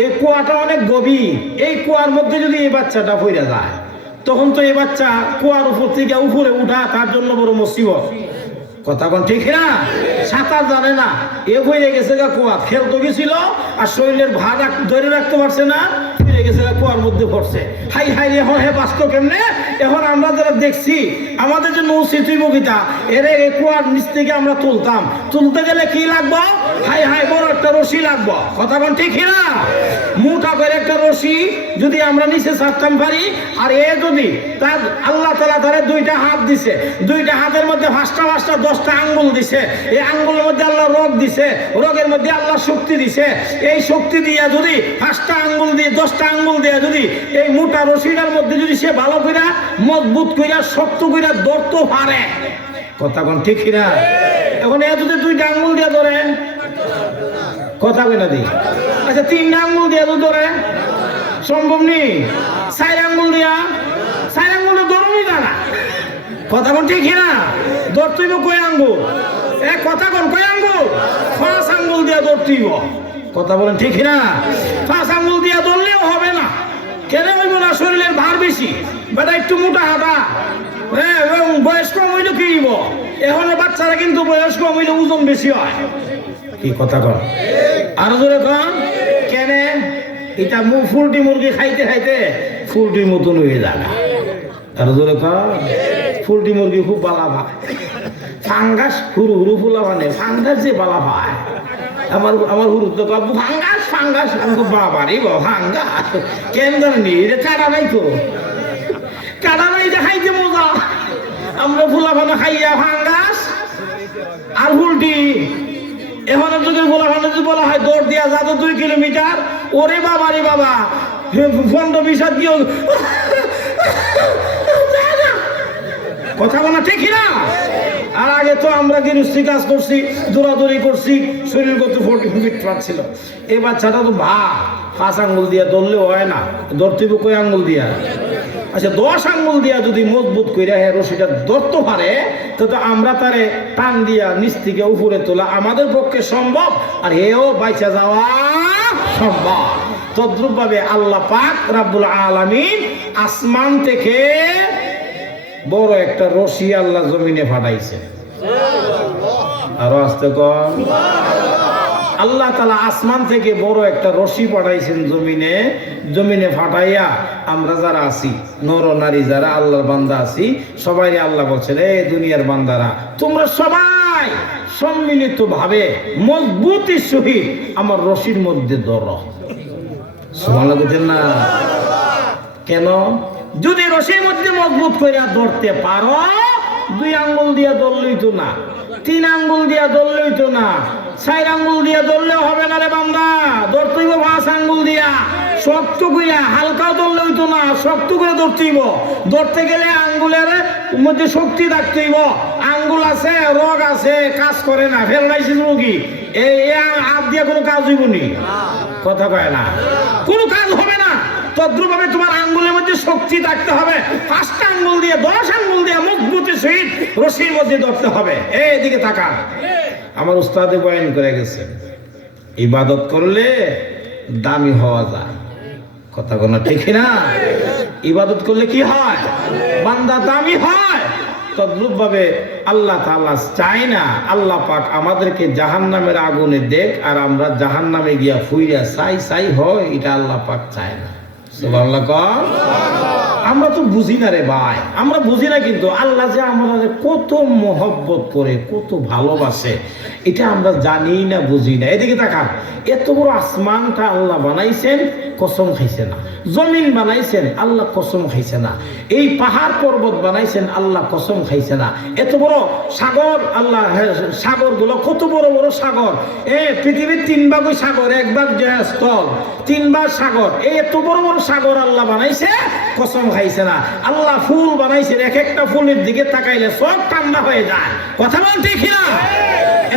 এই কুয়াটা অনেক গভীর, এই কুয়ার মধ্যে যদি এই বাচ্চাটা পড়ে যায়, তখন তো এই বাচ্চা কুয়ার উপর থেকে উপরে উঠা তার জন্য বড় মুসিবত। কথা কোন ঠিক না? সাঁতার জানে না, এ হয়ে গেছে গা কুয়া, খেলতে গেছিল আর শরীরের ভার ধরে রাখতে পারছে না, ফিরে গেছে গা কুয়ার মধ্যে পড়ছে। হাই হাই, এখন হে বাঁচতো কেমনে? এখন আমরা যারা দেখছি, আমাদের যে নৌসিতুই বগিতা, এরে এই কুয়ার নিচ থেকে আমরা তুলতে গেলে কি লাগবো? হাই হাই, বড় একটা রশি লাগবো। কথা কোন ঠিক না? মোটা করে একটা রশি যদি আমরা নিচে ছাড়তাম পারি, আর এ যদি তার আল্লাহ তাআলা তারে 2টা হাত দিছে, 2টা হাতের মধ্যে 5টা 10টা আঙ্গুল দিছে, এই আঙ্গুলের মধ্যে আল্লাহ রোগ দিছে, রোগের মধ্যে আল্লাহ শক্তি দিছে, এই শক্তি দিয়া যদি 5টা আঙ্গুল দিয়ে 10টা আঙ্গুল দিয়ে যদি এই মোটা রশিটার মধ্যে যদি সে ভালো করে মজবুত করে শক্ত করে ধরতে পারে। কথা কোন ঠিক না? এখন এ যদি 2টা আঙ্গুল দিয়ে ধরে, কথা কই না দি? আচ্ছা, 3টা আঙ্গুল দিয়ে ধরে সম্ভব নেই। 4 আঙ্গুল দিয়া, 4 আঙ্গুল ধরুনি না। কথা কোন ঠিক না? ধরতেইব কয় আঙ্গুল? কথা কোন কয় আঙ্গুল? 5 আঙ্গুল দিয়া ধরতেইব। কথা বলেন ঠিক না? 5 আঙ্গুল দিয়া ধরলেও হবে না। কেন হইব না? শরীরের ভার বেশি, বেটা একটু মোটা হাঁটা, হ্যাঁ, বয়স কম হইলে কি হইব? এখন বাচ্চারা কিন্তু বয়স কম হইলে ওজন বেশি হয়। কি কথা কন? আরো জোরে কন। কেন? এটা ফুলটি মুরগি খাইতে খাইতে ফুলটির মতন হয়ে যায়। আরো জোরে কন। ফুলটি মুরগি খুব বালা পায়, ফাঙ্গাস হুরু হুরু ফুলা, মানে ফাঙ্গাস যে বালা পায়। আমার হুরু তো ফাঙ্গাস ফাঙ্গাস, আমি খুব বাবারই ফাঙ্গাস। কেন জানি এটা কাটা নাই তো, কাটা নাই, এটা খাইতে মজা। আমরা ফুলা ফানা খাইয়া ফাঙ্গাস আর ফুলটি। এখন যদি ফুলা ফানা যদি বলা হয় দৌড় দিয়া যাতো 2 কিলোমিটার, ওরে বাবা রে বাবা, 15-20 হাত দিয়ে কথা বলা ঠিক না? আর আগে তো আমরা গৃহস্থী কাজ করছি, দৌড়াদৌড়ি করছি, শরীর কত 40 ফিট ছিল। এই বাচ্চাটা তো 5 আঙ্গুল দিয়া ধরলেও হয় না, ধরতেইব কয় আঙ্গুল দিয়া? আচ্ছা, 10 আঙ্গুল দিয়া যদি মজবুত করে রশিটা ধরতে পারে, তো আমরা তারে টান দিয়া নিচ থেকে উপরে তোলা আমাদের পক্ষে সম্ভব, আর এও বাইচা যাওয়া সম্ভব। তদ্রুপ ভাবে আল্লাহ পাক রাব্বুল আলামিন আসমান থেকে বড় একটা রশি আল্লাহ জমিনে ফাটাইছে। আরো আসতে কম। আল্লাহ তাআলা আসমান থেকে বড় একটা রশি পাঠাইছেন জমিনে ফাটাইয়া আমরা যারা আছি, নর নারী যারা আল্লাহর বান্দা আছি, সবাই আল্লাহ বলছেন, এই দুনিয়ার বান্দারা তোমরা সবাই চাই সম্মিলিতভাবে মজবুতির সহিত আমার রশির মধ্যে ধর। সুবহানাল্লাহ বুঝেন না? কেন? যদি রশির মধ্যে মজবুত করে ধরতে পারো, 2 আঙ্গুল দিয়া ধরলেই তো না, 3 আঙ্গুল দিয়া ধরলেই তো না, 4 আঙ্গুল দিয়া ধরলেও হবে না রে বান্দা, ধরতে হইব 5 আঙ্গুল দিয়া। শক্ত কইরা হালকাও ধরলে হইতো না, শক্ত করে ধরতে হইব। ধরতে গেলে আঙ্গুলের মধ্যে শক্তি থাকতে হইব। আঙ্গুল আছে, রগ আছে, কাজ করে না, ফেলনাইছিস কি এই হাত দিয়া কোনো কাজ হইব নি? কথা কয় না, কোনো কাজ হবে না। তদ্রুপভাবে তোমার আঙ্গুলের মধ্যে শক্তি থাকতে হবে। 5টা আঙ্গুল দিয়ে 10 আঙ্গুল দিয়ে মজবুতের সহিত রশির মধ্যে ধরতে হবে। এইদিকে তাকা, আমার উস্তাদে বয়ান করে গেছে, ইবাদত করলে দামি হওয়া যায়। কথা কোনো ঠিক না? ইবাদত করলে কি হয়? বান্দা দামি হয়। তদ্রুপ ভাবে আল্লাহ তাআলা চায় না আল্লাহ পাক আমাদেরকে জাহান্নামের আগুনে দেখ আর আমরা জাহান্নামে গিয়া ফুইরা চাই হয়, এটা আল্লাহ পাক চায় না। সুবহানাল্লাহ কর। আমরা তো বুঝি না রে ভাই, আমরা বুঝি না, কিন্তু আল্লাহ যে আমাদের কত মহব্বত করে, কত ভালোবাসে, এটা আমরা জানি না, বুঝি না। এদিকে তাকান, এত বড় আসমানটা আল্লাহ বানাইছেন, কসম খাইছে না। জমিন বানাইছেন, আল্লাহ কসম খাইছে না। এই পাহাড় পর্বত বানাইছেন, আল্লাহ কসম খাইছে না। এত বড় সাগর, আল্লাহ সাগর গুলো কত বড় বড় সাগর। পৃথিবীর 3 ভাগই সাগর, 1 ভাগ স্থল, 3 ভাগ সাগর। এত বড় বড় সাগর আল্লাহ বানাইছে, কসম খাইছে না। আল্লাহ ফুল বানাইছে, এক একটা ফুলের দিকে তাকাইলে সব ঠান্ডা হয়ে যায়। কথা বলতে ঠিক না?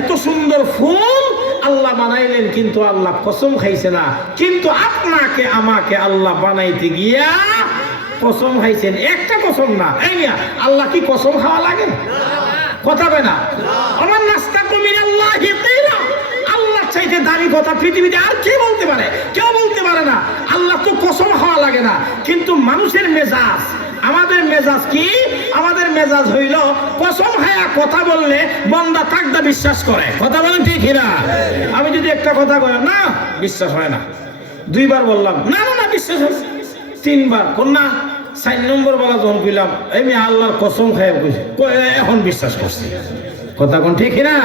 এত সুন্দর ফুল আল্লাহ বানাইলেন, কিন্তু আল্লাহ কসম খাইছে না। কিন্তু আপনাকে আমাকে আল্লাহ বানাইতে গিয়া কসম খাইছেন, একটা কসম না। এই মিয়া, আল্লাহ কি কসম খাওয়া লাগে? কথা কয় না? আমার নাস্তা কমিন আল্লাহ, আল্লাহ চাইতে দামি কথা পৃথিবীতে আর কে বলতে পারে? কেউ বলতে পারে না। আল্লাহ তো কসম খাওয়া লাগে না। কিন্তু মানুষের মেজাজ, আমাদের মেজাজ কি? আমাদের মেজাজ হইল কসম খায়া কথা বললে বান্দা তাকদা বিশ্বাস করে। কথা বলেন ঠিক না? আমি যদি একটা কথা কই, না বিশ্বাস হয় না, 2 বার বললাম, না না না বিশ্বাস হয়, 3 বার কোন না, 4 নম্বর বলা যখন কইলাম, আমি আল্লাহর কসম খায়া কইছি, এখন বিশ্বাস করছি। কথা কোন ঠিক না?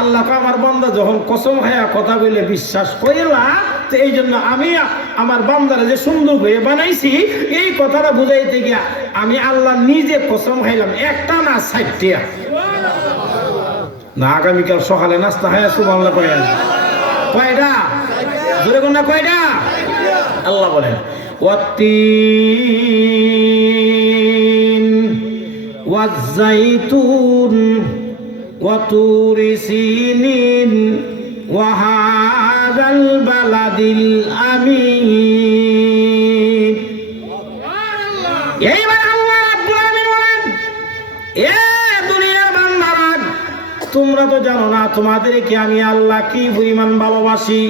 আল্লাহ আমার বান্দা যখন কসম খায়া কথা বলে বিশ্বাস কইলা, তো এই জন্য আমি আমার বান্দারে যে সুন্দর করে বানাইছি, এই কথাটা বুঝাইতে গিয়া আমি আল্লাহ নিজে কসম খাইলাম, একটা না 4টা। না আগামীকাল সকালে নাস্তা হয় সুবহানাল্লাহ কইয়া কয়টা? জোরে কোন না কয়টা? আল্লাহ বলেন ওয়াত্তিন ওয়াজ্জাইতুন ওয়াতুরি সিনিন ওয়াহাদাল বালাদিল আমিন। এইবার আল্লাহ রাব্বুল আমিন বলেন, এ দুনিয়ার বান্দারা, তোমরা তো জানো না তোমাদেরকে আমি আল্লাহ কি পরিমাণ ভালোবাসি,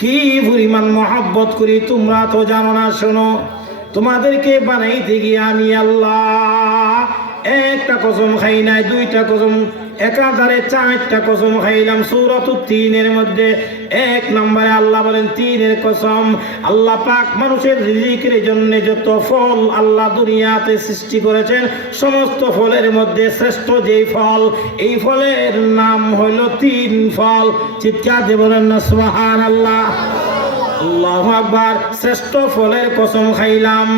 কি পরিমাণ মহব্বত করি, তোমরা তো জানো না। শোনো, তোমাদেরকে বানাইতে গিয়ে আমি আল্লাহ একটা কসম খাই নাই, 2টা কসম, একাধারে 4টা কসম খাইলাম। সূরাতুত তিনের মধ্যে 1 নম্বরে আল্লাহ বলেন 3-এর কসম। আল্লাহ পাক মানুষের রিজিকের জন্য যত ফল আল্লাহ দুনিয়াতে সৃষ্টি করেছেন, সমস্ত ফলের মধ্যে শ্রেষ্ঠ যেই ফল, এই ফলের নাম হলো 3 ফল। চিৎকার দিয়ে বলেন না সুবহানাল্লাহ। আল্লাহু আকবার। শ্রেষ্ঠ ফলের কসম খাইলাম।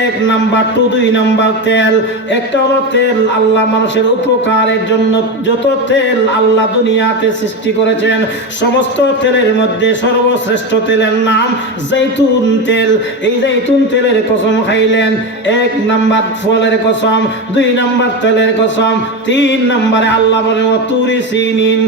1 নাম্বার, 2 নাম্বার তেল। একটা হলো তেল, আল্লাহ মানুষের উপকারের জন্য যত তেল আল্লাহ দুনিয়াতে সৃষ্টি করেছেন, সমস্ত তেলের মধ্যে সর্বশ্রেষ্ঠ তেলের নাম জৈতুন তেল। এই জৈতুন তেলের কসম খাইলেন। 1 নাম্বার ফলের কসম, 2 নাম্বার তেলের কসম, 3 নাম্বারে আল্লাহ বলেন তুরি সিনিন।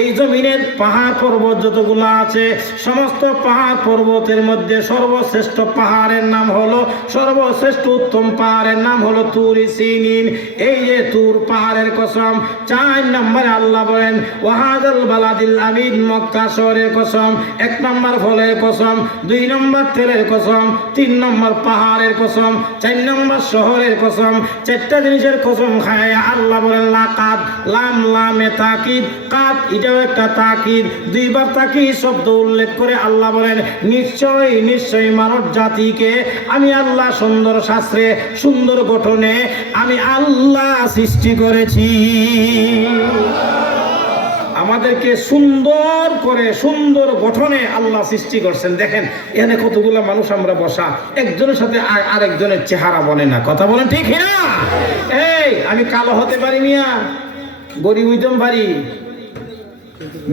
এই জমিনের পাহাড় পর্বত যতগুলো আছে, সমস্ত পাহাড় পর্বতের মধ্যে সর্বশ্রেষ্ঠ পাহাড়ের নাম হলো, সর্বশ্রেষ্ঠ উত্তম পাহাড়ের নাম হলো তুরি সিনিন। এই যে তুর পাহাড়ের কসম। 4 নম্বরে আল্লাহ বলেন ওয়াহাদাল বালাদিল আমিন, মক্কা শহরের কসম। 1 নম্বর ফলের কসম, 2 নম্বর তেলের কসম, 3 নম্বর পাহাড়ের কসম, 4 নম্বর শহরের কসম। 4টা জিনিসের কসম খায় আল্লাহ বলেন লাকাদ, লাম লামে তাকিদ, কাদ এটাও একটা তাকিদ। 2 বার তাকিদ শব্দ উল্লেখ করে আল্লাহ বলেন, নিশ্চয়ই নিশ্চয়ই মানব জাতিকে আমি আল্লাহ সুন্দর শাস্ত্রে সুন্দর গঠনে আমি আল্লাহ সৃষ্টি করেছি। আমাদেরকে সুন্দর করে সুন্দর গঠনে আল্লাহ সৃষ্টি করছেন। দেখেন এখানে কতগুলো মানুষ আমরা বসা, একজনের সাথে আরেকজনের চেহারা বলে না, কথা বলেন ঠিক না? এই আমি কালো হতে পারি মিয়া, গরিব হইতাম পারি,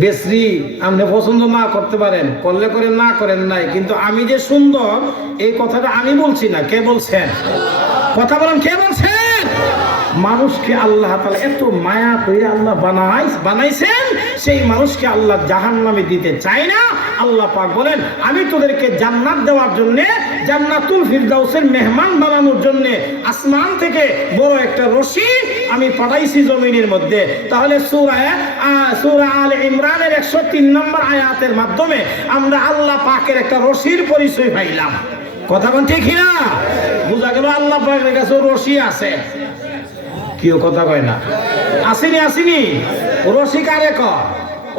বেশ্রী আপনি পছন্দ না করতে পারেন, করলে করেন না করেন নাই, কিন্তু আমি যে সুন্দর এই কথাটা আমি বলছি না, কে বলছেন? কথা বলেন, কে বলছেন? মানুষকে আল্লাহ তাআলা এত মায়া করে আল্লাহ বানাইছেন, সেই মানুষকে আল্লাহ জাহান্নামে দিতে চায় না। আল্লাহ পাক বলেন, আমি তোদেরকে জান্নাত দেওয়ার জন্য, জান্নাতুল ফিরদাউসের মেহমান বানানোর জন্য আসমান থেকে বড় একটা রশি আমি পাঠাইছি জমিনের মধ্যে। তাহলে সূরা আলে ইমরানের 103 নম্বর আয়াতের মাধ্যমে আমরা আল্লাহ পাকের একটা রশির পরিচয় পাইলাম। কথা বলেন ঠিক না? বুঝা গেল আল্লাহ পাকের কাছে রশি আছে। কেউ কথা কয় না, আসেনি আসেনি, রশি কারে কয়?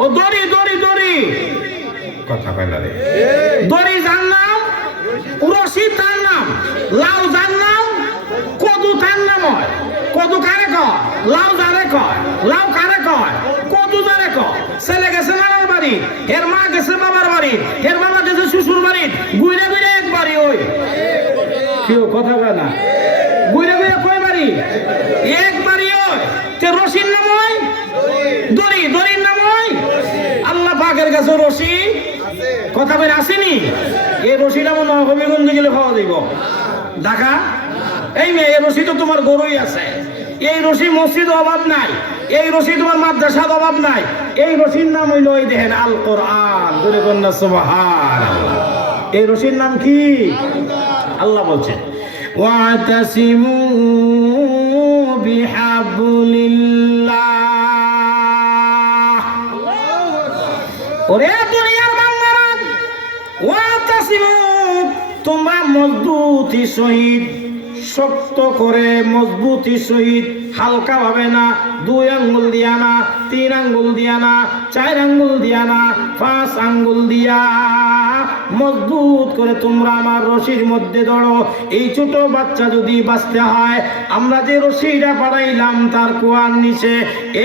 ও দড়ি দড়ি দড়ি, কথা কয় না রে। দড়ি যার নাম, রশি তার নাম, লাউ যার নাম, কদু তার নাম হয়। কদু কারে কয়? লাউ যারে কয়। লাউ কারে কয়? কদু যারে কয়। ছেলে গেছে নানার বাড়ি, এর মা গেছে বাবার বাড়ি, এর বাবা গেছে শ্বশুর বাড়ি, গুইরা গুইরা এক বাড়ি। ওই কেউ কথা কয় না, গুইরা গুইরা কয় বাড়ি? এক বাড়ি। ওই তে রশির নাম হয় দড়ি, দড়ির নাম হয় আল্লাহ পাকের কাছে রশি। কথা বলে আসেনি? এই রশিটা মনে হয় হবিগঞ্জে গেলে পাওয়া যাইব, ঢাকা। এই মেয়ে, এই রশি তো তোমার গরুই আছে। এই রশি মসজিদ অভাব নাই, এই রশি তোমার মাদ্রাসার অভাব নাই। এই রশির নাম হইল এই দেখেন আল কোরআন। ধরে কন্যা সুবহানাল্লাহ। এই রশির নাম কি? আল্লাহ বলছেন, ওয়াতাসিমু বিহাবলিল্লাহ। ওরে দুনিয়ার বান্দারা, ওয়াতাসিমু, তোমরা মজবুতি সহিত, শক্ত করে মজবুতি সহিত, হালকা ভাবে না, 2 আঙ্গুল দিয়া না, 3 আঙ্গুল দিয়া না, 4 আঙ্গুল দিয়া না, 5 আঙ্গুল দিয়া মজবুত করে তোমরা আমার রশির মধ্যে ধরো। এই ছোট বাচ্চা যদি বাঁচতে হয়, আমরা যে রশিটা পাঠাইলাম তার কুয়ার নিচে,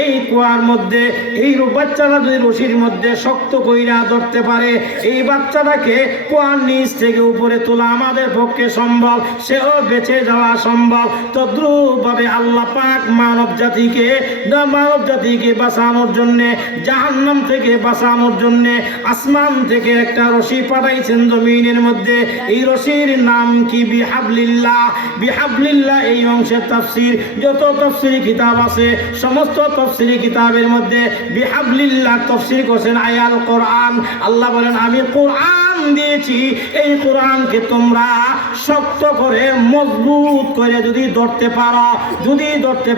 এই কুয়ার মধ্যে এই বাচ্চাটা যদি রশির মধ্যে শক্ত কইরা ধরতে পারে, এই বাচ্চাটাকে কুয়ার নিচ থেকে উপরে তোলা আমাদের পক্ষে সম্ভব, সেও বেঁচে যাওয়া সম্ভব। তদ্রূপ ভাবে আল্লাহ পাক মানব জাতিকে বাঁচানোর জন্য, জাহান্নাম থেকে বাঁচানোর জন্য আসমান থেকে একটা রশি পাঠাইছেন জমিনের মধ্যে। এই রশির নাম কি? বিহাবলিল্লাহ। বিহাবলিল্লাহ এই অংশের তাফসীর, যত তাফসীরি কিতাব আছে সমস্ত তাফসীরি কিতাবের মধ্যে বিহাবলিল্লাহ তাফসীর করেছেন আয়াল কোরআন। আল্লাহ বলেন, আমি কোরআন দিয়েছি, এই কোরআনকে তোমরা শক্ত করে মজবুত করে যদি ধরতে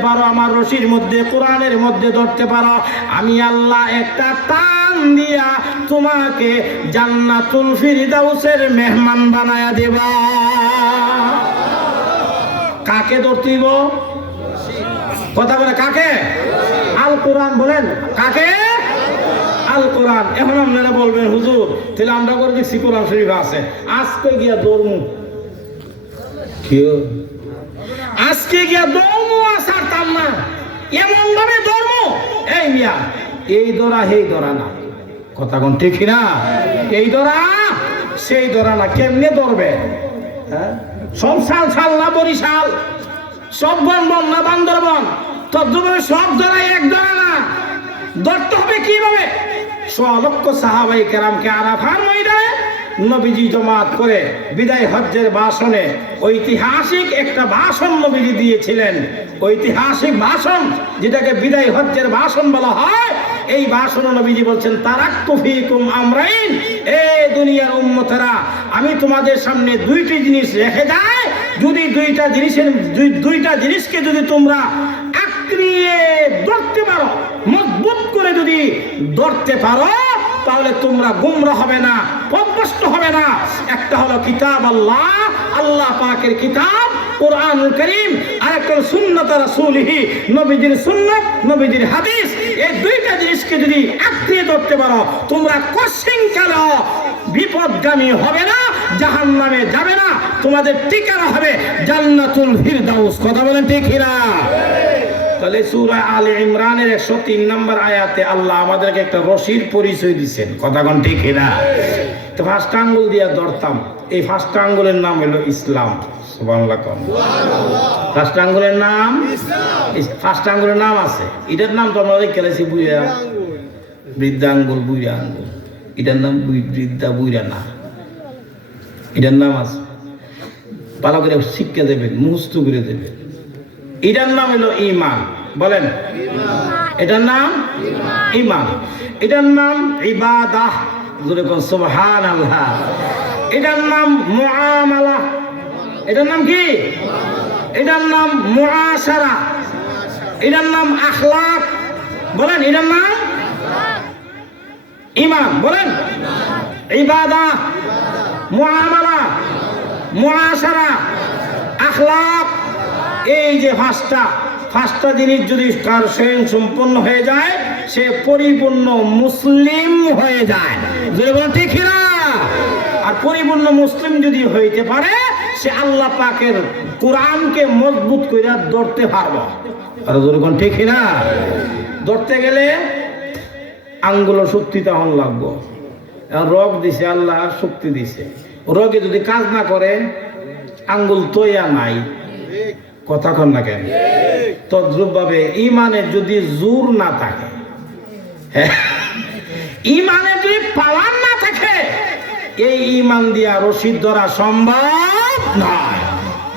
পারো, আমার রশির মধ্যে, কোরআনের মধ্যে ধরতে পারো, আমি আল্লাহ একটা টান দিয়া তোমাকে জান্নাতুল ফিরদাউসের মেহমান বানায়া দেব। কাকে ধরতেইব? কথা বলে কাকে? আল কোরআন। বলেন কাকে? আল কোরআন। এখন আপনারা বলবেন, হুজুর তাহলে আমরা করে দেখছি কোরআন শরীফ আছে, আজকে গিয়া দৌড়মু, আজকে গিয়া দৌড়মু আসারতাম না, এমন ভাবে দৌড়মু। এই মিয়া, এই দৌড়া সেই দৌড়া না, কথা কোন ঠিক না? এই দৌড়া সেই দৌড়া না। কেমনে দৌড়বে? সব সাল না বরিশাল, সব বন না বান্দরবন, তদ্রুপে সব দৌড়াই এক দৌড়া না। ধরতে হবে কিভাবে? 100 লক্ষ সাহাবায়ে কেরামকে আরাফার ময়দানে নবীজি জমাত করে বিদায় হজ্জের ভাষণে ঐতিহাসিক একটা ভাষণ নবীজি দিয়েছিলেন। ঐতিহাসিক ভাষণ, যেটাকে বিদায় হজ্জের ভাষণ বলা হয়। এই ভাষণে নবীজি বলছেন, তারাক্তু ফীকুম আমরাইন, এই দুনিয়ার উম্মতেরা, আমি তোমাদের সামনে 2টি জিনিস রেখে যাই। যদি দুইটা জিনিসকে যদি তোমরা আঁকড়িয়ে ধরতে পারো, মজবুত করে যদি ধরতে পারো, তাহলে তোমরা গুমরা হবে না, পথভ্রষ্ট হবে না। একটা হলো কিতাব আল্লাহ, আল্লাহ পাকের কিতাব কোরআনুল কারীম, আর একটা সুন্নাত রাসূলিহি, নবীজির সুন্নাত, নবীজির হাদিস। এই 2টা জিনিসকে যদি আঁকড়িয়ে ধরতে পারো, তোমরা কোশ্চিন কালে বিপদগামী হবে না, জাহান্নামে যাবে না, তোমাদের ঠিকানা হবে জান্নাতুল ফিরদাউস। কথা বলেন ঠিক কিনা? তাহলে সূরা আলে ইমরানের 103 নম্বর আয়াতে আল্লাহ আমাদেরকে একটা রশির পরিচয় দিচ্ছেন। কথা কোন ঠিক কিনা? তো ফার্স্ট আঙ্গুল দিয়া ধরতাম, এই ফার্স্ট আঙ্গুলের নাম হলো ইসলাম। সুবহানাল্লাহ। ফার্স্ট আঙ্গুলের নাম ইসলাম। ফার্স্ট আঙ্গুলের নাম আছে, এটার নাম তো আমরা খেলেছি বুইরা, বৃদ্ধা আঙ্গুল, বুইরা আঙ্গুল। এটার নাম বৃদ্ধা, বুইরা না, এটার নাম আছে। ভালো করে শিক্ষা দেবেন, মুখস্থ করে দেবেন। এটার নাম হলো ঈমান। বলেন, এটার নাম ঈমান। এটার নাম ইবাদাহ, জোরে কোন সুবহানাল্লাহ। এটার নাম মুআমালা। এটার নাম কি? এটার নাম মুআশারা। এটার নাম আখলাক। বলেন, এটার নাম ঈমান। বলেন, ইবাদাহ, মুআমালা, মুআশারা, আখলাক। এই যে পাঁচটা জিনিস যদি কার স্বয়ং সম্পন্ন হয়ে যায়, সে পরিপূর্ণ মুসলিম হয়ে যায়। ঠিক না? আর পরিপূর্ণ মুসলিম যদি হইতে পারে, সে আল্লাহ পাকের কোরআনকে মজবুত করে ধরতে পারবে। আর যেরকম ঠিক না, ধরতে গেলে আঙ্গুল শক্তি তখন লাগবো। রগ দিছে আল্লাহ, শক্তি দিছে। রগে যদি কাজ না করে, আঙ্গুল তৈয়া নাই। কথা কন না কেন? তদ্রুপ ভাবে ইমানের যদি জোর না থাকে, ইমানের যদি পাওয়ার না থাকে, এই ইমান দিয়া রশিদ ধরা সম্ভব নয়।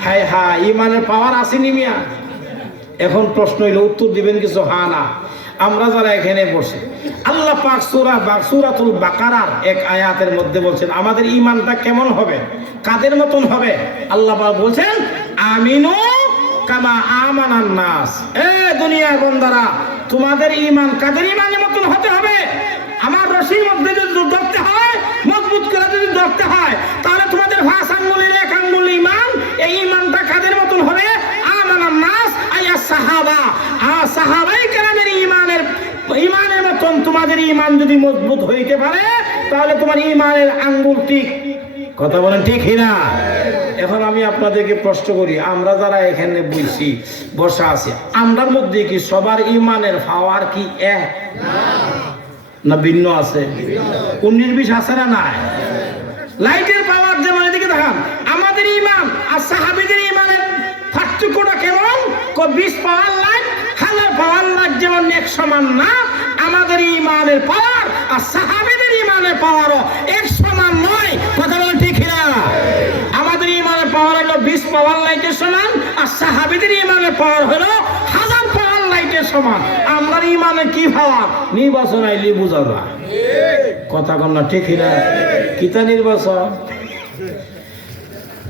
হায় হ্যাঁ, ইমানের পাওয়ার আসেনি মিয়া। এখন প্রশ্ন হইল, উত্তর দিবেন কিছু? হ্যাঁ না। আমরা যারা এখানে বসে, আল্লাহ পাক সূরাতুল বাকারার এক আয়াতের মধ্যে বলছেন আমাদের ইমানটা কেমন হবে, কাদের মতন হবে। আল্লাহ পাক বলছেন, আমিনু কামা আমানান নাস। এ দুনিয়ার বান্দারা, তোমাদের ঈমান কাদের ঈমানের মতন হতে হবে? আমার রশির মধ্যে যদি ধরতে হয়, মজবুত করে যদি ধরতে হয়, তাহলে তোমাদের পাঁচ আঙ্গুলের এক আঙ্গুল ঈমান। এই ঈমানটা কাদের মতন হবে? আমানান নাস আয়া সাহাবা। সাহাবায়ে কেরামের ঈমানের মতন তোমাদের ঈমান যদি মজবুত হইতে পারে, তাহলে তোমার ঈমানের আঙ্গুল ঠিক। কথা বলেন ঠিক না? এখন আমি আপনাদেরকে প্রশ্ন করি, আমরা যারা এখানে বসা আছি, আমরার মধ্যে কি সবার ইমানের পাওয়ার কি এক না ভিন্ন আছে? 19-20 আছে না নাই? লাইটের পাওয়ার যেমন, এদিকে দেখান, আমাদের ইমান আর সাহাবীদের ইমানের পার্থক্যটা কেমন? 20 পাওয়ার লাইট, 1000 পাওয়ার লাইট যেমন এক সমান না, আমাদের ইমানের পাওয়ার আর সাহাবীদের ইমানের পাওয়ারও এক সমান নয়। কথা বলেন ঠিক না? আমাদের ইমানের পাওয়ার হলো 20 পাওয়ার লাইটের সমান, আর সাহাবীদের ইমানের পাওয়ার হলো 1000 পাওয়ার লাইটের সমান। আমরা ইমানের কি পাওয়ার? নির্বাচন আইলে বুঝা যায়। কথা কন না ঠিক না? কিতা নির্বাচন?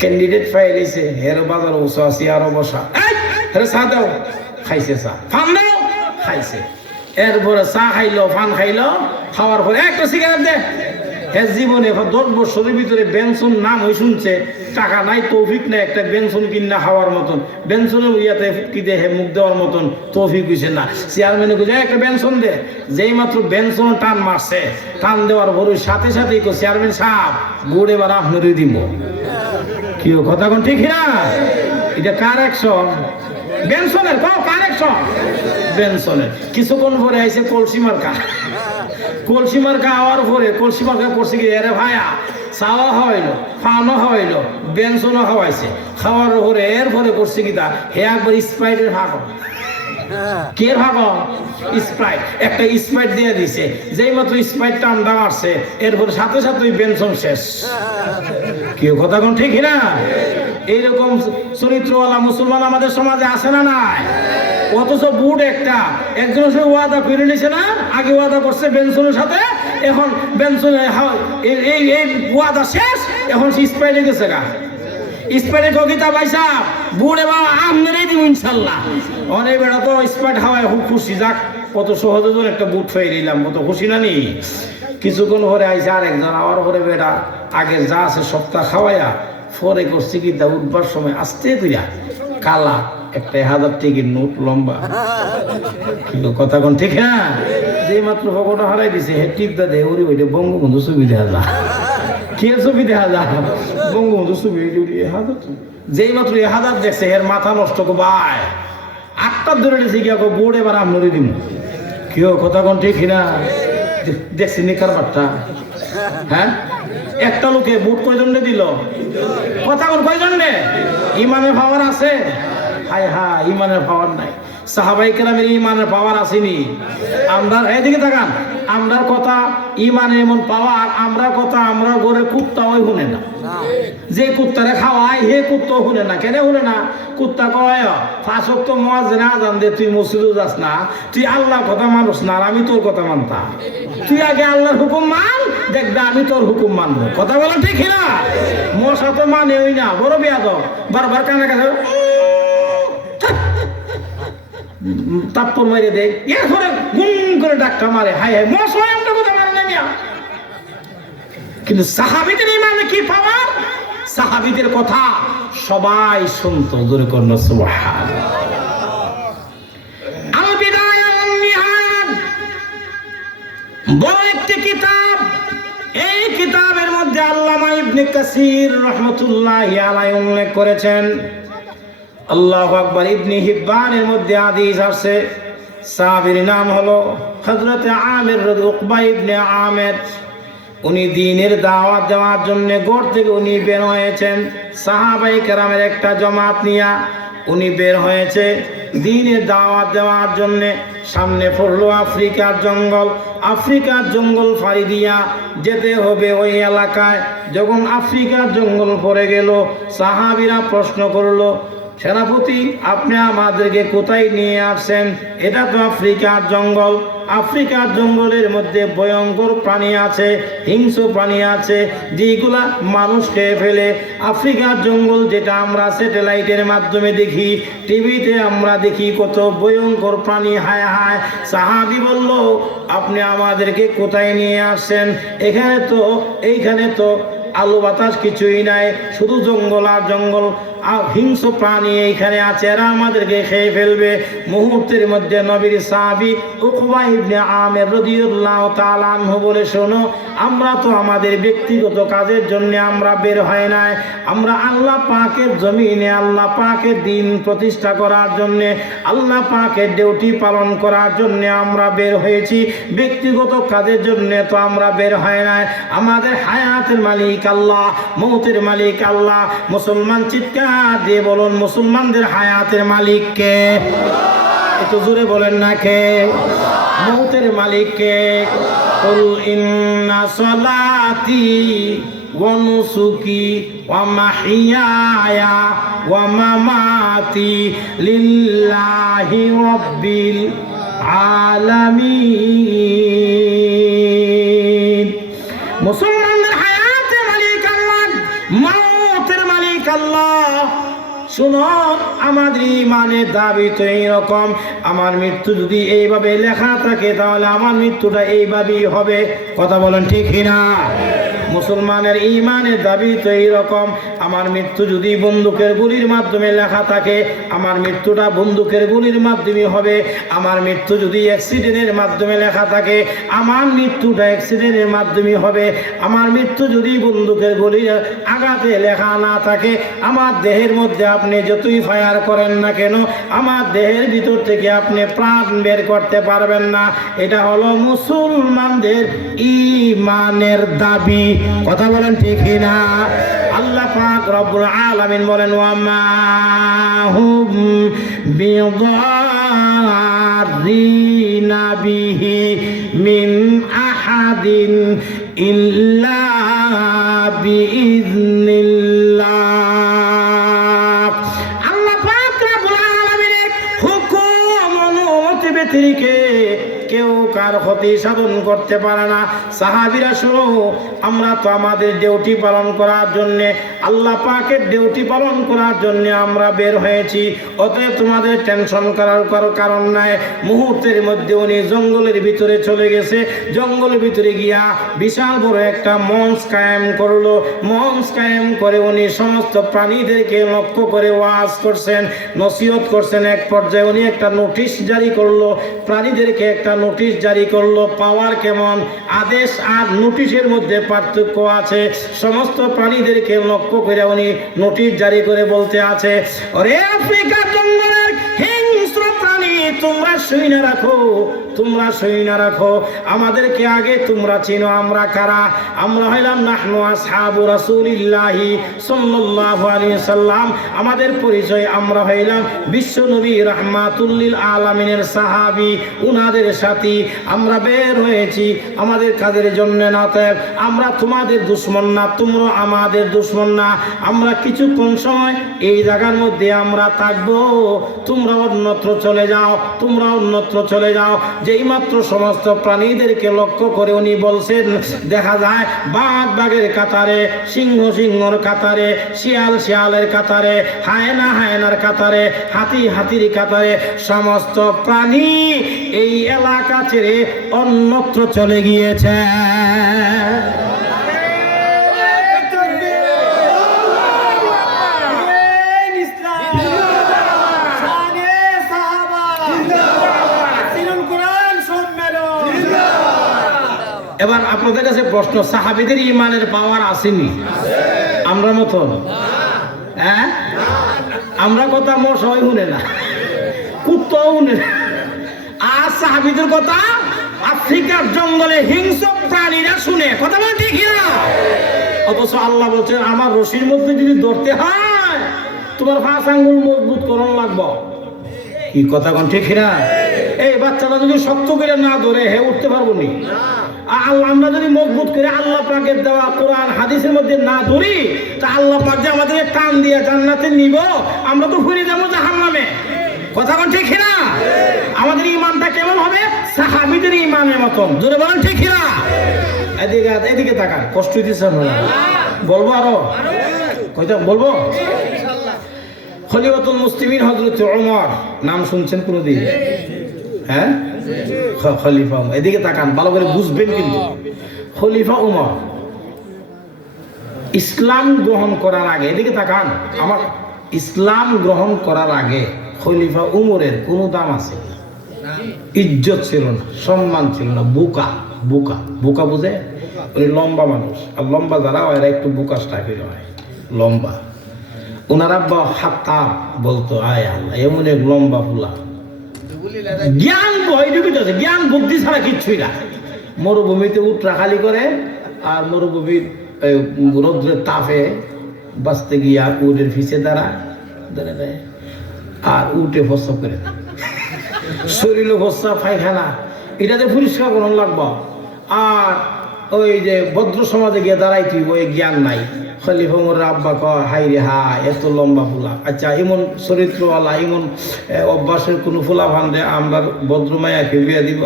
ক্যান্ডিডেট ফাইলেছে, হের বাজার বসা আছে, আরো বসা, চা দাও, খাইছে, চা ফান দাও, খাইছে। এরপরে চা খাইলো, ফান খাইলো, খাওয়ার পরে একটা সিগারেট দে। এর জীবনে 10 বছরের ভিতরে বেনসন নাম হয়ে শুনছে, টাকা নাই, তৌফিক নাই একটা বেনসন কিনা খাওয়ার মতন, বেনসনের ইয়াতে কি দে মুখ দেওয়ার মতন তৌফিক হইছে না। চেয়ারম্যানে কইছে একটা বেনসন দে। যেই মাত্র বেনসন টান মারছে, টান দেওয়ার পরে সাথে সাথেই কো, চেয়ারম্যান সাহেব বুড়ে এবার আপনারই দিব। কি কথা কোন ঠিক না? এটা কার অ্যাকশন? বেনসনের। কার অ্যাকশন? বেনসনের। কিছুক্ষণ পরে আইছে কলসি মার্কা। কলসি মার্কা হওয়ার পরে কলসি মার্কা করছে কি, আরে ভাইয়া চাওয়া হইলো, ফানও হইলো, বেনসনও খাওয়াইছে। খাওয়ার পরে এরপরে করছে কি, তা হে একবার স্প্রাইটের ভাগ, কে ভাগ? স্প্রাইট। একটা স্প্রাইট দিয়ে দিছে, যেই মাত্র স্প্রাইট টান্ডা মারছে, এরপরে সাথে সাথে বেনসন শেষ। কেউ কথা কোন ঠিক না? এইরকম চরিত্রওয়ালা মুসলমান আমাদের সমাজে আছে না নাই? অথচ বুট একজনের সাথে ওয়াদা করে নিছে না, আগে ওয়াদা করছে বেনসনের সাথে, এখন বেনসনের এই ওয়াদা শেষ, এখন সে স্প্রাইটে গেছে গা। স্প্রাইটে কবিতা পাইসা বুট এবার আমনেরই দিব ইনশাল্লাহ। অনেক বেড়া তো স্প্রাইট হাওয়ায় খুব খুশি, যাক কত সহজে তোর একটা বুট ফেয়ে দিলাম, কত খুশি না নি। কিছুক্ষণ পরে আইসা আরেকজন, আবার পরে বেড়া আগে যা আছে সপ্তাহ খাওয়াইয়া পরে করছি কি, তা উঠবার সময় আস্তে কইরা কালা একটা 1000 টাকার নোট লম্বা। কিন্তু কথা কোন ঠিক না? যে মাত্র পকেটে হারাই দিছে, হে টিপ দা দে, ওরে ওইটা বঙ্গবন্ধু ছবি দেখা যায়। কে ছবি দেখা যায় বঙ্গবন্ধু ছবি যেই মাত্র 1000 দেখছে এর মাথা নষ্ট কো ভাই 8টা ধরে দিয়েছে গিয়া বোর্ড এবার আমনরে দিমু কেউ কথা কোন ঠিক না দেখছি নি কারবারটা হ্যাঁ একটা লোকে বুট কয়জন দিল কথা কোন কয়জন রে ইমানের পাওয়ার আছে হায় হায় ইমানের পাওয়ার নাই সাহাবাই কেরামের ইমানের পাওয়ার আসেনি আমরা এদিকে তাকান আমরার কথা ইমানে এমন পাওয়ার আমরা কথা আমরা ঘরে কুত্তা ওই শুনে না যে কুত্তারে খাওয়ায় হে কুত্তা শুনে না কেন শুনে না কুত্তা কয় 5 ওয়াক্ত মুয়াজ্জিন আযান দে তুই মসজিদে যাস না তুই আল্লাহর কথা মানুষ না আর আমি তোর কথা মানতাম তুই আগে আল্লাহর হুকুম মান দেখবা আমি তোর হুকুম মানবো কথা বলা ঠিক না মশা তো মানে ওই না বড় বেয়াদব বারবার কানে কাছে তাপ্পর মেরে দেয় এরপরে গুন করে ডাক্তার মারে হায় হায় মশা একটা কথা মারে না মিয়া কিন্তু সাহাবীদের ইমানে কি পাওয়ার সাহাবীদের কথা সবাই শুনতো জোরে করুন সুবহানাল্লাহ আল বিদায়া ওয়ান নিহায়াত বড় একটি কিতাব এই কিতাবের মধ্যে আল্লামা ইবনে কাসির রাহমাতুল্লাহি আলাইহি উল্লেখ করেছেন আল্লাহু আকবার ইবনে হিব্বানের মধ্যে হাদিস আছে সাহাবীর নাম হলো হযরত আমির উকবা ইবনে আমির উনি দ্বীনের দাওয়াত দেওয়ার জন্য ঘর থেকে উনি বের হয়েছেন সাহাবাই কেরামের একটা জামাত নিয়া উনি বের হয়েছে দ্বীনের দাওয়াত দেওয়ার জন্য সামনে পড়লো আফ্রিকার জঙ্গল ফাড়ি দিয়া যেতে হবে ওই এলাকায় যখন আফ্রিকার জঙ্গল পড়ে গেল সাহাবীরা প্রশ্ন করলো সেনাপতি আপনি আমাদেরকে কোথায় নিয়ে আসছেন এটা তো আফ্রিকার জঙ্গলের মধ্যে ভয়ঙ্কর প্রাণী আছে হিংস্র প্রাণী আছে যেগুলা মানুষ খেয়ে ফেলে আফ্রিকার জঙ্গল যেটা আমরা স্যাটেলাইটের মাধ্যমে দেখি টিভিতে আমরা দেখি কত ভয়ঙ্কর প্রাণী হায় হায় সাহাবী বলল আপনি আমাদেরকে কোথায় নিয়ে আসছেন এইখানে তো আলো বাতাস কিছুই নাই শুধু জঙ্গল আর জঙ্গল হিংস্র প্রাণী এইখানে আছে এরা আমাদেরকে খেয়ে ফেলবে মুহূর্তের মধ্যে নবীর সাহাবী উকবা ইবনে আমির রাদিয়াল্লাহু তাআলা আনহু বলে শোনো আমরা তো আমাদের ব্যক্তিগত কাজের জন্য আমরা বের হয় নাই আমরা আল্লাহ পাকের জমিনে আল্লাহ পাকের দ্বীন প্রতিষ্ঠা করার জন্য আল্লাহ পাকের ডিউটি পালন করার জন্য আমরা বের হয়েছি ব্যক্তিগত কাজের জন্য তো আমরা বের হয় নাই আমাদের হায়াতের মালিক আল্লাহ মৌতের মালিক আল্লাহ মুসলমান চিৎকার দিয়ে বলুন মুসলমানদের হায়াতের মালিক কে একটু জোরে বলেন না কে মৌতের মালিক কে কুল ইন্না সলাতি ওয়া নুসুকি ওয়া মাহইয়ায়া ওয়া মামাতি লিল্লাহি রাব্বিল আলামিন মুসলমানদের হায়াতের মালিক আল্লাহ মৌতের মালিক আল্লাহ শুনো আমাদের ইমানের দাবি তো এইরকম আমার মৃত্যু যদি এইভাবে লেখা থাকে তাহলে আমার মৃত্যুটা এইভাবেই হবে কথা বলেন ঠিক কিনা মুসলমানের ইমানের দাবি তো এইরকম আমার মৃত্যু যদি বন্দুকের গুলির মাধ্যমে লেখা থাকে আমার মৃত্যুটা বন্দুকের গুলির মাধ্যমে হবে আমার মৃত্যু যদি অ্যাক্সিডেন্টের মাধ্যমে লেখা থাকে আমার মৃত্যুটা অ্যাক্সিডেন্টের মাধ্যমে হবে আমার মৃত্যু যদি বন্দুকের গুলির আঘাতে লেখা না থাকে আমার দেহের মধ্যে আপনি যতই ফায়ার করেন না কেন আমার দেহের ভিতর থেকে আপনি প্রাণ বের করতে পারবেন না এটা হলো মুসলমানদের ইমানের দাবি কথা বলেন ঠিক না আল্লাহ পাক রব্বুল আলামিন বলেন ওয়া মা হুম বিদারিনা বিহি মিন আহাদিন ইল্লা বিইজনিল্লাহ আল্লাহ পাক রব্বুল আলামিনের হুকুম অনুমতি ব্যতিরেকে কেউ কার ক্ষতি সাধন করতে পারে না সাহাবীরা শুনো আমরা তো আমাদের ডিউটি পালন করার জন্য আল্লাহ পাকের ডিউটি পালন করার জন্য আমরা বের হয়েছি অতএব তোমাদের টেনশন করার কারণ নাই মুহূর্তের মধ্যে উনি জঙ্গলের ভিতরে চলে গেছে জঙ্গলের ভিতরে গিয়া বিশাল বড় একটা মঞ্চ কায়েম করলো মঞ্চ কায়েম করে উনি সমস্ত প্রাণীদেরকে লক্ষ্য করে ওয়াজ করছেন নসিহত করছেন এক পর্যায়ে উনি একটা নোটিশ জারি করলো প্রাণীদেরকে একটা নোটিশ জারি করলো, পাওয়ার কেমন? আদেশ আর নোটিশের মধ্যে পার্থক্য আছে। সমস্ত প্রাণীদেরকে লক্ষ্য করে উনি নোটিশ জারি করে বলতে আছে, ওরে আফ্রিকার জঙ্গলের হিংস্র প্রাণী, তোমরা শুনে রাখো, তোমরা শুনে রাখো, আমাদেরকে আগে তোমরা চিনো আমরা কারা। আমরা হইলাম নাহনু আসহাবু রাসূলিল্লাহি সাল্লাল্লাহু আলাইহি সাল্লাম। আমাদের পরিচয়, আমরা হইলাম বিশ্ব নবী রাহমাতুল লিল আলামিনের সাহাবী, উনাদের সাথী। আমরা বের হয়েছি আমাদের কাজের জন্য না, আমরা তোমাদের দুশমন না, তোমরা আমাদের দুশমন না। আমরা কিছুক্ষণ সময় এই জায়গার মধ্যে আমরা থাকবো, তোমরা অন্যত্র চলে যাও, তোমরা অন্যত্র চলে যাও। যেই মাত্র সমস্ত প্রাণীদেরকে লক্ষ্য করে উনি বলছেন, দেখা যায় বাঘ বাঘের কাতারে, সিংহ সিংহর কাতারে, শিয়াল শিয়ালের কাতারে, হায়না হায়নার কাতারে, হাতি হাতির কাতারে, সমস্ত প্রাণী এই এলাকা ছেড়ে অন্যত্র চলে গিয়েছে। এবার আপনাদের কাছে প্রশ্ন, সাহাবীদের ইমানের পাওয়ার আসেনি আমরা মতন? হ্যাঁ, আমরা কথা মশাই শুনে না, কুত্তাও শুনে না। আর সাহাবীদের কথা আফ্রিকার জঙ্গলে হিংস্র প্রাণীরা শুনে, কথা বলে ঠিক না? অথচ আল্লাহ বলছেন, আমার রশির মধ্যে যদি ধরতে হয় তোমার 5 আঙ্গুল মজবুত করার লাগবো। কি কথা কোন ঠিক না? এই বাচ্চাটা যদি শক্ত করে না ধরে হে উঠতে পারবো নি। আল্লাহ আমরা যদি মজবুত করে আল্লাহ পাকের দেওয়া কোরআন হাদিসের মধ্যে না ধরি, তা আল্লাহ পাক যে আমাদের টান দিয়ে জান্নাতে নিব, আমরা তো ফিরে যাবো জাহান্নামে। কথা কোন ঠিক না? আমাদের ঈমানটা কেমন হবে? সাহাবীদের ঈমানের মতন। জোরে বলেন ঠিক না? এদিকে এদিকে তাকান, কষ্ট দিচ্ছেন না? বলবো আরো কয়টা বলবো? খলিফাতুল মুসলিমিন হযরত ওমর, নাম শুনছেন কোনদিন? হ্যাঁ, খলিফা। এদিকে তাকান, ভালো করে বুঝবেন কিন্তু। খলিফা ওমর ইসলাম গ্রহণ করার আগে, এদিকে তাকান, আমার ইসলাম গ্রহণ করার আগে খলিফা উমরের কোনো দাম আছে না, ইজ্জত ছিল না, সম্মান ছিল না। বোকা বোকা বোকা বুঝে? উনি লম্বা মানুষ, আর লম্বা যারা হয় এরা একটু বোকা স্টাইপের হয়, লম্বা। ওনার আব্বা হাত্তাব বলতো, আয় আল্লাহ, এমন এক লম্বা ফুলা, জ্ঞান জ্ঞান বুদ্ধি ছাড়া কিচ্ছুই না। মরুভূমিতে উটরা খালি করে, আর মরুভূমির রৌদ্রের তাপে বাঁচতে গিয়া উটের ফিসে দাঁড়ায়, আর উঠে প্রস্রাব করে, শরীরে প্রস্রাব পায়খানা এটাতে পরিষ্কার করার লাগবো। আর ওই যে ভদ্র সমাজে গিয়ে দাঁড়াইতি, ওই জ্ঞান নাই। খলিফা ওমর আব্বা কয়, হাই রে হা, এত লম্বা ফুলা। আচ্ছা, এমন চরিত্রওয়ালা, এমন অভ্যাসের কোনো ফুলা ভান্ডে আমরা ভদ্রমায়াকে বিয়া দিব?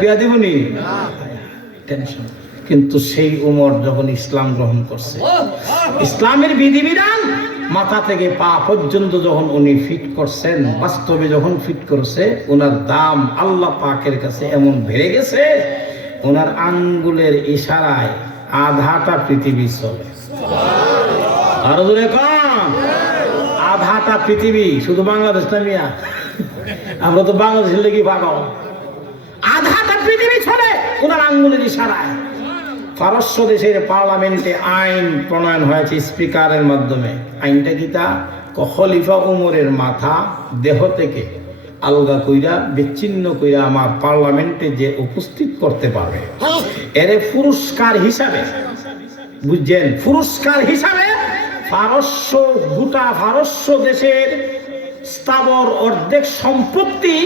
বিয়া দিব নি? টেনশন। কিন্তু সেই উমর যখন ইসলাম গ্রহণ করছে, ইসলামের বিধিবিধান মাথা থেকে পা পর্যন্ত যখন উনি ফিট করছেন, বাস্তবে যখন ফিট করছে, ওনার দাম আল্লাহ পাকের কাছে এমন বেড়ে গেছে, ওনার আঙ্গুলের ইশারায় আধাটা পৃথিবী চলে। আরো জোরে কম, আধাটা পৃথিবী, শুধু বাংলাদেশ না মিয়া, আমরা তো বাংলাদেশের লেগে পাগল। আধাটা পৃথিবী চলে ওনার আঙ্গুলের ইশারায়। পারস্য দেশের পার্লামেন্টে আইন প্রণয়ন হয়েছে স্পিকারের মাধ্যমে। আইনটা কি? তা খলিফা উমরের মাথা দেহ থেকে আলগা কইরা, বিচ্ছিন্ন কইরা আমার পার্লামেন্টে যে উপস্থিত করতে পারবে, এর পুরস্কার হিসাবে, বুঝছেন, পুরস্কার হিসাবে পারস্য, গোটা পারস্য দেশের স্থাবর অর্ধেক সম্পত্তি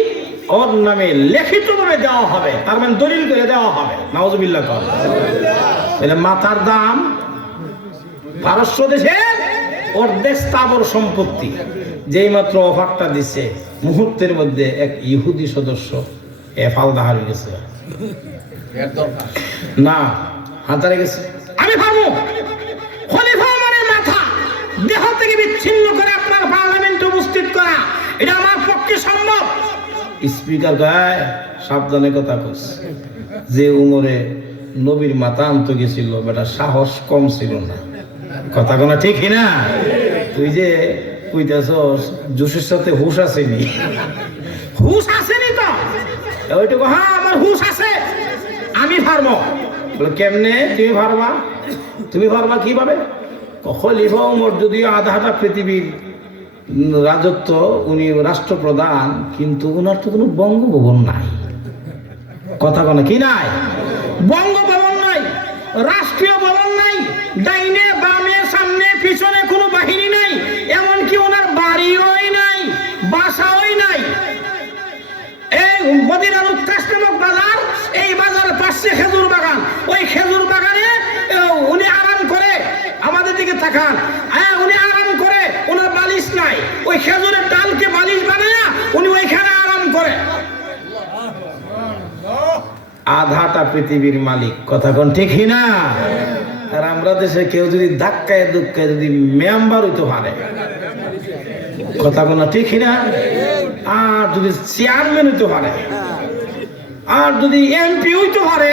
ওর নামে লিখিতভাবে দেওয়া হবে, তার মানে দলিল করে দেওয়া হবে। নাউজুবিল্লাহ। তাহলে মাথার দাম পারস্য দেশের অর্ধেক স্থাবর সম্পত্তি। যেই মাত্র অফারটা দিছে, মুহূর্তের মধ্যে এক ইহুদি সদস্য ফালদা হারিয়ে গেছে, না হাতারে গেছে। আমি ভাবো খলিফা ওমরের মাথা দেহ থেকে বিচ্ছিন্ন করে আপনার পার্লামেন্টে উপস্থিত করা, এটা আমার পক্ষে সম্ভব? স্পিকার গায় সাবধানে কথা কস, যে উমরে নবীর মাথা আনতে গেছিল, বেটা সাহস কম ছিল না। কথা কোনা ঠিক না? তুই যে কইতাছস জোশের সাথে হুশ আসেনি, হুশ আসেনি তো ওইটুকু। হ্যাঁ আমার হুশ আছে, আমি পারবো। বলে কেমনে তুমি পারবা কিভাবে? খলিফা ওমর যদিও আধা পৃথিবীর রাজত্ব, উনি রাষ্ট্রপ্রধান, কিন্তু উনার তো কোনো বঙ্গভবন নাই। কথা বলে কি নাই? বঙ্গভবন নাই, রাষ্ট্রীয় ভবন নাই, ডাইনে বামে সামনে পিছনে কোনো বাহিনী নাই, এমনকি ওনার বাড়িও নাই, বাসাও নাই। এই মদিনার উত্তাস নামক বাজার, এই বাজারের পাশে খেজুর বাগান, ওই খেজুর বাগানে উনি আরাম করে। আমাদের দিকে তাকান, উনি আরাম করে, ওনার বালিশ নাই, ওই খেজুরের ডালকে বালিশ বানায় উনি ওইখানে আরাম করে। আধাটা পৃথিবীর মালিক। কথা কোন ঠিক না? আর আমরা দেশে কেউ যদি ধাক্কায় দুঃখায় যদি মেম্বার হইতে পারে, কথা কোন ঠিক না? আর যদি চেয়ারম্যান হইতে পারে, আর যদি এমপি হইতে পারে,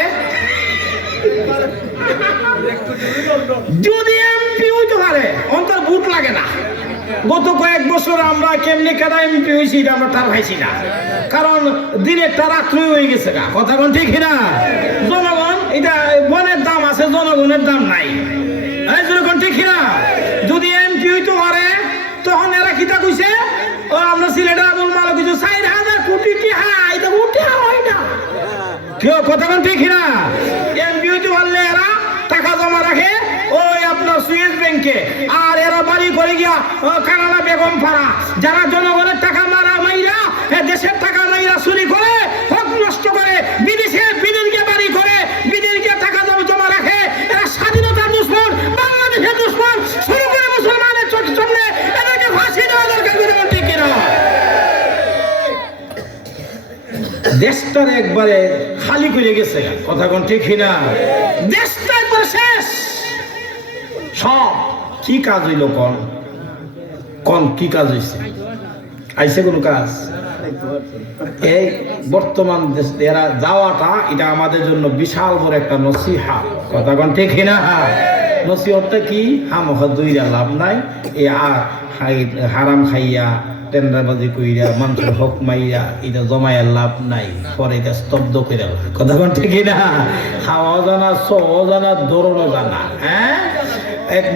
যদি এমপি হইতে পারে, অন্তর ভোট লাগে না। গত কয়েক বছর আমরা কেমনি কেনা এমপি হয়েছি এটা আমরা টার পাইছি না, কারণ দিনের টা রাত্রি হয়ে গেছে না। কথা কোন ঠিক না? জনগণ এটা বনের দাম আছে, জনগণের দাম নাই। জনগণ ঠিক না? যদি এমপি হইতে পারে তখন এরা কিতা কইছে, ও আমরা সিলেটের আবুল মালিক কইছে 4000 কোটি টাকা, এটা উঠে হয় না। কেউ কথা কোন ঠিক না? এমপি হইতে পারলে এরা টাকা জমা রাখে ওই আপনার সুইস ব্যাংকে, আর এরা বাড়ি করে গিয়া কানাডা বেগম পাড়া, যারা জনগণের টাকা মাইরা দেশের টাকা মাইরা চুরি করে, হক নষ্ট করে, বিদেশে গিয়ে বাড়ি করে, বিদেশ গিয়ে টাকা জমা রাখে। এরা স্বাধীনতার দুশ্মন, বাংলাদেশের দুশ্মন, শুরু করে মুসলমানের সামনে এদেরকে ফাঁসি দেওয়া দরকার। ঠিক কিনা? দেশটার একবারে খালি করে গেছে। কথা কোন ঠিক না? দেশটা একবার শেষ। সব কি কাজ হইল? কোন কি কাজ হইছে? আইছে কোন কাজ? এই বর্তমান এরা যাওয়াটা এটা আমাদের জন্য বিশাল বড় একটা নসিহত। কথা কোন ঠিক না? নসিহতটা কি? হামখা দুইরা লাভ নাই, এ আর হারাম খাইয়া টেন্ডারবাজি কইরা মানুষের হক মাইয়া এটা জমাইয়া লাভ নাই, পরে এটা স্তব্ধ করে। কথা কোন ঠিক না? খাওয়া জানা, সহ জানা, দৌড়ানো জানা। হ্যাঁ, এক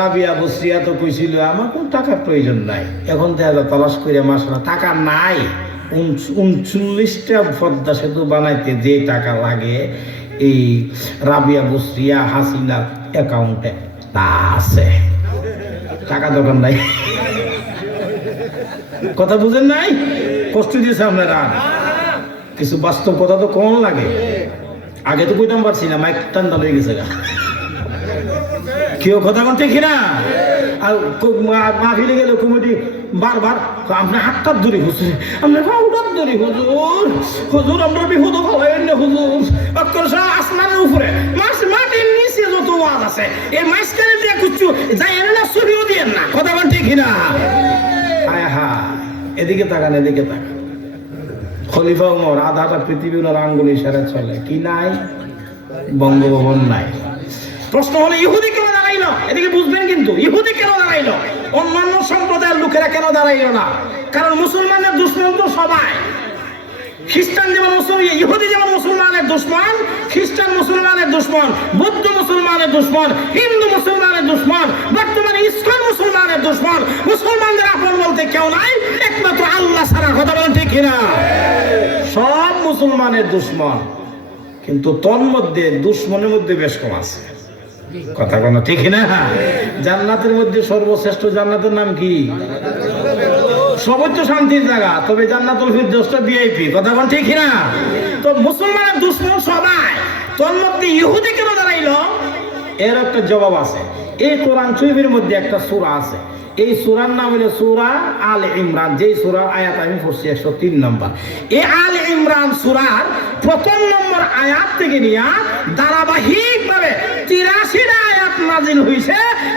রাবিয়া বসরিয়া তো কইছিল আমার কোন টাকার প্রয়োজন নাই, এখন দেখা তালাশ করে মাসা টাকা নাই। 39টা পদ্মা সেতু বানাইতে যে টাকা লাগে এই রাবিয়া বসরিয়া হাসিনার অ্যাকাউন্টে তা আছে, টাকা দরকার নাই। কথা বুঝেন নাই? কষ্ট দিয়েছে আপনারা। কিছু বাস্তব কথা তো কোন লাগে। আগে তো কইতাম পারছি না, মাইক টান্ডা হয়ে গেছে গা। কেউ কথা কোন ঠিক না? আর মাহফিলে গেলে কমিটি বারবার আপনার হাতটার ধরে হুজুর, আপনার পাউডার ধরে হুজুর, হুজুর আমরা বিপদ হবেন না হুজুর। আসমানের উপরে মাটির নিচে যত ওয়াজ আছে, এই মাইসকারে দিয়ে কুচ্ছু যাই না, ছবিও দিয়ে না। কথা কোন ঠিক না? এদিকে তাকান, এদিকে তাকান। খলিফা ওমর আধাটা পৃথিবী ওনার আঙ্গুলি ইশারায় চলে। কি নাই? বঙ্গভবন নাই। প্রশ্ন হলো ইহুদি কেন দাঁড়াইলো? এদিকে বুঝবেন কিন্তু, ইহুদি কেন দাঁড়াইলো? অন্যান্য সম্প্রদায়ের লোকেরা কেন দাঁড়াইলো না? কারণ মুসলমানের দুশ্মন তো সবাই। খ্রিস্টান যেমন ইহুদি যেমন মুসলমানের দুশ্মন, খ্রিস্টান মুসলমানের দুশ্মন, বৌদ্ধ মুসলমানের দুশ্মন, হিন্দু মুসলমানের দুশ্মন, বর্তমানে ইসলাম মুসলমানের দুশ্মন। মুসলমানদের আপন বলতে কেউ নাই, একমাত্র আল্লাহ ছাড়া। কথা বলেন ঠিক কিনা? সব মুসলমানের দুশ্মন, কিন্তু তন্মধ্যে দুশ্মনের মধ্যে বেশ কম আছে। কথা কোন ঠিক না? জান্নাতের মধ্যে সর্বশ্রেষ্ঠ জান্নাতের নাম কি? সর্বোচ্চ শান্তির জায়গা, তবে জান্নাতুল ফিরদৌসটা ভিআইপি। কথা কোন ঠিক না? তো মুসলমানের দুশ্মন সবাই, তোর মধ্যে ইহুদি কেন দাঁড়াইলো? এর একটা জবাব আছে। এই কোরআন শরীফের মধ্যে একটা সূরা আছে, এই সূরার নাম হলো সূরা আল ইমরান। যেই সূরার আয়াত আমি পড়ছি 103 নম্বর। এই আল ইমরান সূরার প্রথম নম্বর আয়াত থেকে নিয়ে ধারাবাহিকভাবে 83টা আয়াত নাযিল হয়েছে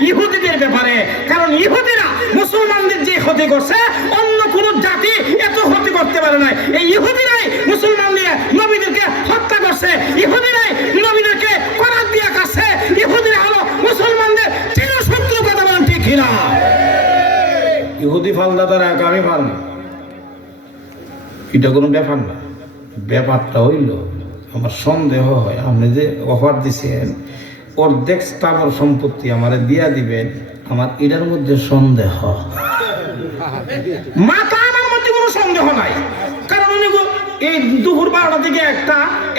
ইহুদিদের ব্যাপারে। কারণ ইহুদিরা মুসলমানদের যে ক্ষতি করছে অন্য কোন জাতি এত ক্ষতি করতে পারে না। এই ইহুদিরাই মুসলমানদের নবীদেরকে হত্যা করছে, ইহুদিরাই নবীদেরকে করাত দিয়া কাছে। ইহুদিরা হলো মুসলমানদের চিরশত্রু। কথা বলেন ঠিক কিনা? ইহুদি ফালদাতার আমি ফাল না, এটা কোনো ব্যাপার না। ব্যাপারটা হইল আমার সন্দেহ হয়, আপনি যে অফার দিছেন অর্ধেক স্থাবর সম্পত্তি আমারে দিয়া দিবেন, আমার এটার মধ্যে সন্দেহ। মাথা আমার মধ্যে কোনো সন্দেহ নাই, কারণ উনি এই দুপুর 12টা থেকে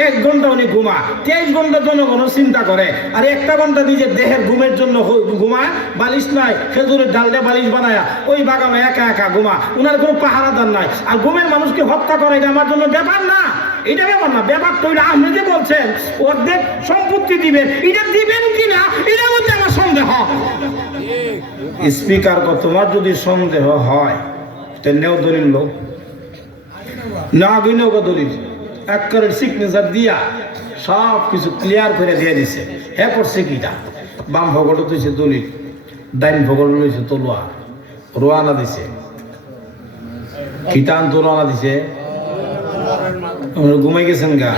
1 ঘন্টা উনি ঘুমা, 23 ঘন্টা জনগণ চিন্তা করে, আর 1টা ঘন্টা নিজের দেহের ঘুমের জন্য ঘুমায়। বালিশ নাই, খেজুরের ডালটা বালিশ বানায়া ওই বাগানে একা একা ঘুমা, উনার কোনো পাহারাদার নাই। আর ঘুমের মানুষকে হত্যা করে এটা আমার জন্য ব্যাপার না, এটা ব্যাপার না। ব্যাপার তো আপনি যে বলছেন অর্ধেক সম্পত্তি দিবেন, এটা দিবেন কিনা এটার মধ্যে আমার সন্দেহ। স্পিকার তোমার যদি সন্দেহ হয় নেও দলিল লোক না গিনেও দলিল একবারের সিগনেচার দিয়া সব কিছু ক্লিয়ার করে দিয়ে দিছে। হ্যাঁ করছে কিটা, বাম ভগট দিয়েছে দলিল, ডাইন ভগট রয়েছে তলোয়ার, রোয়ানা দিছে কিটান তো রোয়ানা দিছে। ঘুমাই গেছেন গা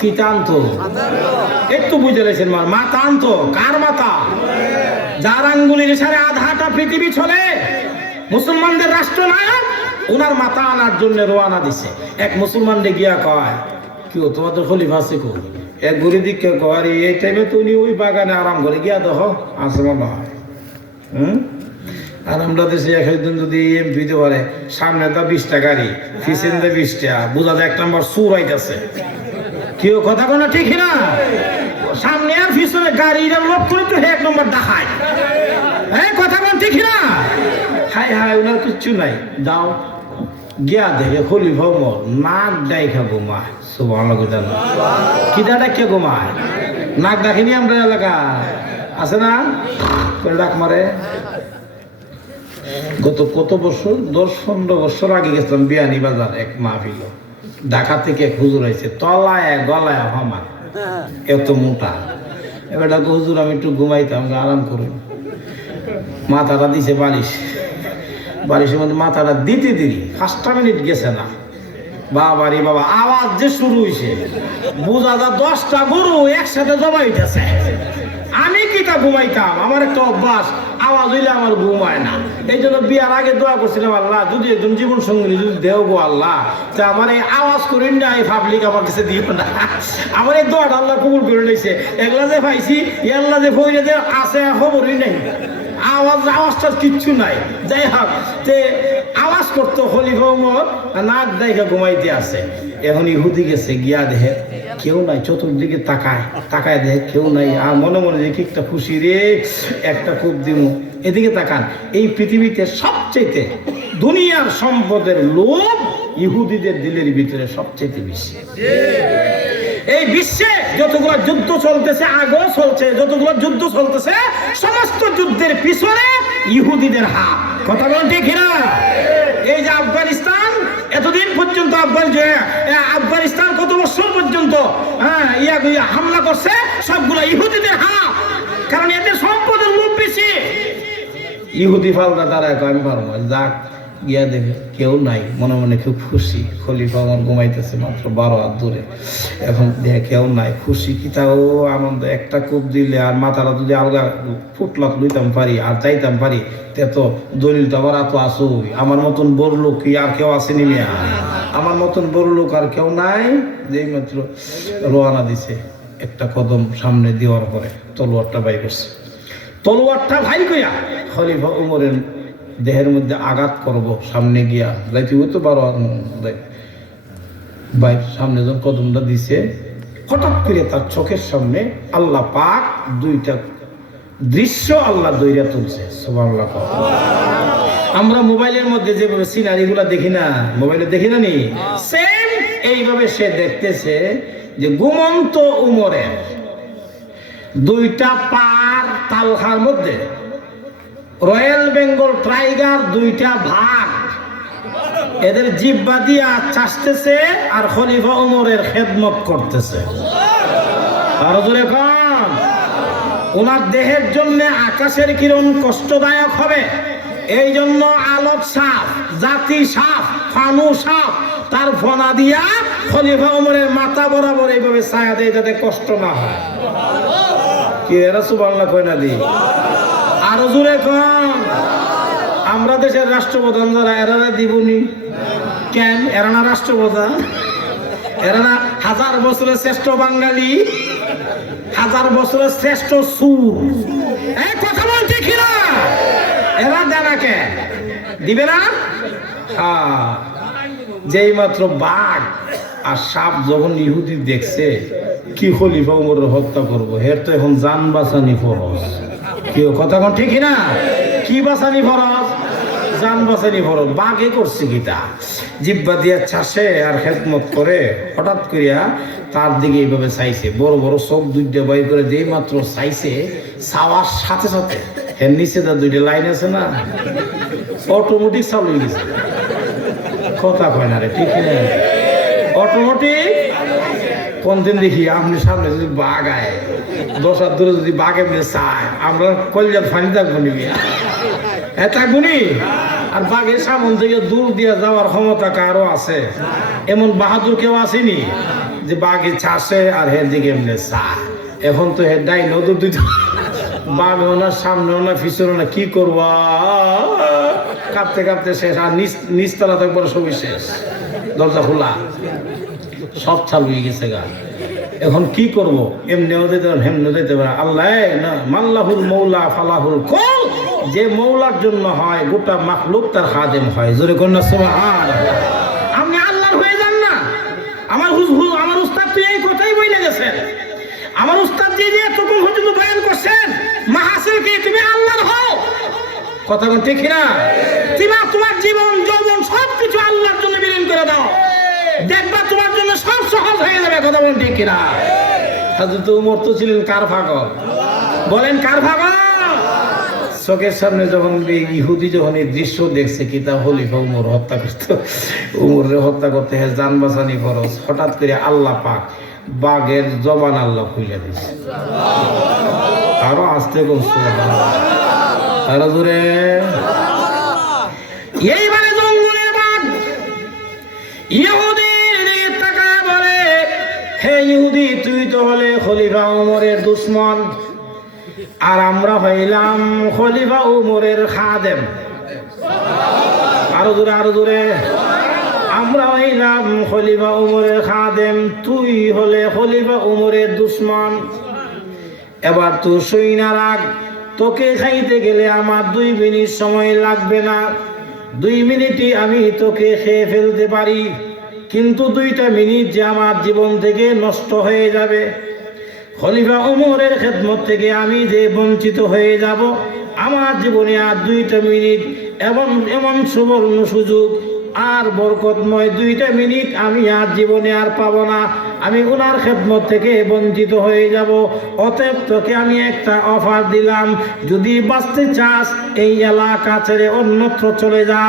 কিটান তো একটু বুঝে লেছেন মাথা আনতো কার মাথা, যার আঙ্গুলির সাড়ে আধাটা পৃথিবী চলে, মুসলমানদের রাষ্ট্রনায়ক, ওনার মাথা আনার জন্য রোয়ানা দিছে। এক মুসলমানরে গিয়া কয় কি তোমাদের খলিফা আছে কো, এক ঘুরি দিকে কয় এই টাইমে তুমি ওই বাগানে আরাম করে গিয়া দেখ আছে মনে হয়। আর আমরা দেশে একদিন যদি এমপি দিতে পারে, সামনে দা 20টা গাড়ি, পিছন দা 20টা, বোঝা যায় 1 নম্বর সুর আইতাছে। কেউ কথা কোনো ঠিক না, সামনে আর পিছনে গাড়িটা লোক করে তো 1 নম্বর দেখায়। হ্যাঁ কথা কোন ঠিক না, হাই হাই ওনার কিচ্ছু নাই। যাও গিয়া দেখে খলিফা ওমর নাক ডাইখা ঘুমায়, সুবহানাল্লাহ জানো কিটা ডাকে ঘুমায়, নাক ডাকিনি আমরা এলাকা আছে না ডাক মারে। কত বছর 10-15 বছর আগে গেছিলাম বিয়ানি বাজার এক মাহফিল, ঢাকা থেকে এক হুজুর হয়েছে, তলায় গলায় হমা এত মোটা। এবার ডাক হুজুর আমি একটু ঘুমাইতাম, আরাম করুন। মাথাটা দিছে বালিশের মধ্যে মাথাটা দিতে দিই 5টা মিনিট গেছে না, বাবারে বাবা আওয়াজ যে শুরু হয়েছে, বোঝা যা 10টা গরু একসাথে জমাইতেছে। আমি কিটা ঘুমাইতাম, আমার একটা অভ্যাস, আওয়াজ হইলে আমার ঘুমায় না। এই জন্য বিয়ার আগে দোয়া করছিলাম, আল্লাহ যদি একজন জীবন সঙ্গী যদি দেও গো আল্লাহ, তা আমার এই আওয়াজ করেন না, এই পাবলিক আমার কাছে দিও না। আমার এই দোয়াটা আল্লাহ কবুল করে নিয়েছে। এগুলা যে পাইছি এগুলা যে ফইরে যে আছে খবরই নেই, আওয়াজটা কিচ্ছু নাই। যাই হোক তে আওয়াজ করতো খলিফা ওমর নাক ডাইখা ঘুমাইতে আছে। এখন ইহুদি গেছে গিয়া দেখে কেউ নাই, চতুর্দিকে তাকায় দেখে কেউ নাই, আর মনে মনে যে কি একটা খুশি রে, একটা খুব দিব। এদিকে তাকান, এই পৃথিবীতে সবচেয়ে দুনিয়ার সম্পদের লোভ ইহুদিদের দিলের ভিতরে সবচেয়ে বেশি। এই বিশ্বে যতগুলো যুদ্ধ চলতেছে, আগেও চলছে, যতগুলো যুদ্ধ চলতেছে, সমস্ত যুদ্ধের পিছনে ইহুদিদের হাত। কথা বলেন ঠিক না? এই যে আফগানিস্তান, এতদিন পর্যন্ত আফগানিস্তান কত বছর পর্যন্ত হামলা করছে, সবগুলো ইহুদিদের হাত, কারণ এদের সম্পদের লোভ বেশি। ইহুদি ফালদা তারা আমি পারবো যাক গিয়া দেখে কেউ নাই, মনে মনে খুব খুশি। খলিফা আমার ঘুমাইতেছে মাত্র 12 হাত দূরে, এখন দেখে কেউ নাই, খুশি কিতাও আনন্দ। একটা কূপ দিলে আর মাথাটা যদি আলগা ফুটলাত লইতাম পারি আর চাইতাম পারি, তে তো দলিল তো আবার তো আসুই। আমার মতন বড় লোক কি আর কেউ আসেনি মিয়া, আমার মতন বড় লোক আর কেউ নাই। যেই মাত্র রোয়ানা দিছে, একটা কদম সামনে দেওয়ার পরে তলোয়ারটা বাই করছে। তলোয়ারটা ভাই কইয়া খলিফা ওমরের দেহের মধ্যে আঘাত করব, সামনে গিয়া যাইতে হইতো 12 ভাই সামনে যখন কদমটা দিছে, হঠাৎ করে তার চোখের সামনে আল্লাহ পাক 2টা দৃশ্য আল্লাহ দইরা তুলছে। সুবহানাল্লাহ। আমরা মোবাইলের মধ্যে যেভাবে সিনারিগুলা দেখি না, মোবাইলে দেখি না নি, সেম এইভাবে সে দেখতেছে যে ঘুমন্ত উমরের 2টা পার তালখার মধ্যে রয়্যাল বেঙ্গল টাইগার 2টা ভাগ, এদের জিহ্বা দিয়া চাষতেছে আর খলিফা ওমরের খেদমত করতেছে। আরো জোরে কম, ওনার দেহের জন্য আকাশের কিরণ কষ্টদায়ক হবে, এই জন্য আলোক সাপ, জাতি সাপ, ফানু সাপ তার ফনা দিয়া খলিফা ওমরের মাথা বরাবর এইভাবে ছায়া দেয় যাতে কষ্ট না হয়। কি এরা সুবহানাল্লাহ কয় না দি? আরো জোরে কম। আমরা দেশের রাষ্ট্রপ্রধান যারা, এরা দিবনি কেন? এরা না রাষ্ট্রপ্রধান? এরা না 1000 বছরের শ্রেষ্ঠ বাঙালি, 1000 বছরের শ্রেষ্ঠ সুর। এই কথা বলছে কিনা? এরা দেনাকে দিবে না। হ্যাঁ, যেই মাত্র বাঘ আর সাপ যখন ইহুদি দেখছে কি খলিফা উমরের হত্যা করবো, এর তো এখন জান বাঁচানি ফরজ। কি কথা কোন ঠিক না? কি বাঁচানি ফরজ? জান বাঁচানি ফরজ। বাঘে করছে কিটা, জিব্বা দিয়ে চাষে আর খেদমত করে হঠাৎ করিয়া তার দিকে এইভাবে চাইছে, বড় বড় চোখ দুইটা বাই করে যেই মাত্র চাইছে, চাওয়ার সাথে সাথে এর নিচে তার দুইটা লাইন আছে না, অটোমেটিক চালু হয়ে গেছে। কথা কয় না রে, ঠিক না? অটোমেটিক। কোন দিন দেখি আপনি সামনে যদি বাঘ আয়, 10 হাত দূরে যদি বাঘ এমনি চায়, আমরা কলজার ফানি থাকবো নি, হ্যাঁ থাকবো নি। আর বাঘের সামন থেকে দূর দিয়ে যাওয়ার ক্ষমতা কারো আছে? এমন বাহাদুর কেউ আসেনি যে বাঘে চাষে আর হের দিকে এমনি চায়। এখন তো হের ডাই নদুর দিতে বাঘেও না, সামনেও না, পিছনেও না, কি করবা? কাঁপতে কাঁপতে শেষ। আর নিচতলা থাকবার সবই শেষ, দরজা খোলা, সব চালু হয়ে গেছে গা। এখন কি করবো? এমনিও দিতে পারে, হেমনিও দিতে পারে। আল্লাহ না, মাল্লাহুল মৌলা ফালাহুল কল। যে মৌলার জন্য হয় গোটা মাখলুক তার খাদেম হয়। জোরে কন্যা সুবহানাল্লাহ। আপনি আল্লাহর হয়ে যান না। আমার উস্তাদ তো এই কথাই বলে গেছেন। আমার উস্তাদ যে এতক্ষণ পর্যন্ত বয়ান করছেন, মাহাসিল কি তুমি আল্লাহর হও। কথা বল ঠিক না? তোমার জীবন যৌবন সবকিছু আল্লাহর জন্য বিলীন করে দাও, দেখবা তোমার জন্য সব সহজ হয়ে যাবে। কথা বল ঠিক কিনা? হযরত ওমর তো ছিলেন কার পাগল? বলেন কার পাগল? চোখের সামনে যখন ইহুদি যখন এই দৃশ্য দেখছে, কি তা খলিফা উমর হত্যা করতো, উমরের হত্যা করতে হয় জান বাঁচানি ফরজ। হঠাৎ করে আল্লাহ পাক বাঘের জবান আল্লাহ খুলে দিচ্ছে। আরো আসতে করছে, আরো জোরে। এইবারে জঙ্গলের বাঘ ইহুদির তাকায় বলে, হে ইহুদি, তুই তো হলে খলিফা উমরের দুশমন, আর আমরা হইলাম খলিফা উমরের খাদেম। আরো জোরে, আরো জোরে। আমরা হইলাম খলিফা উমরের খাদেম, তুই হলে খলিফা উমরের দুশমন। এবার তুই শুই না রাখ, তোকে খাইতে গেলে আমার 2 মিনিট সময় লাগবে না। 2 মিনিটই আমি তোকে খেয়ে ফেলতে পারি, কিন্তু 2টা মিনিট যে আমার জীবন থেকে নষ্ট হয়ে যাবে। খলিফা উমরের খেদমত থেকে আমি যে বঞ্চিত হয়ে যাব, আমার জীবনে আর 2টা মিনিট এমন সুবর্ণ সুযোগ আর বরকতময় 2টা মিনিট আমি আর জীবনে আর পাবো না। আমি ওনার খেদমত থেকে বঞ্চিত হয়ে যাব। অতএব তোকে আমি একটা অফার দিলাম, যদি বাঁচতে চাস এই এলাকা ছেড়ে অন্যত্র চলে যা,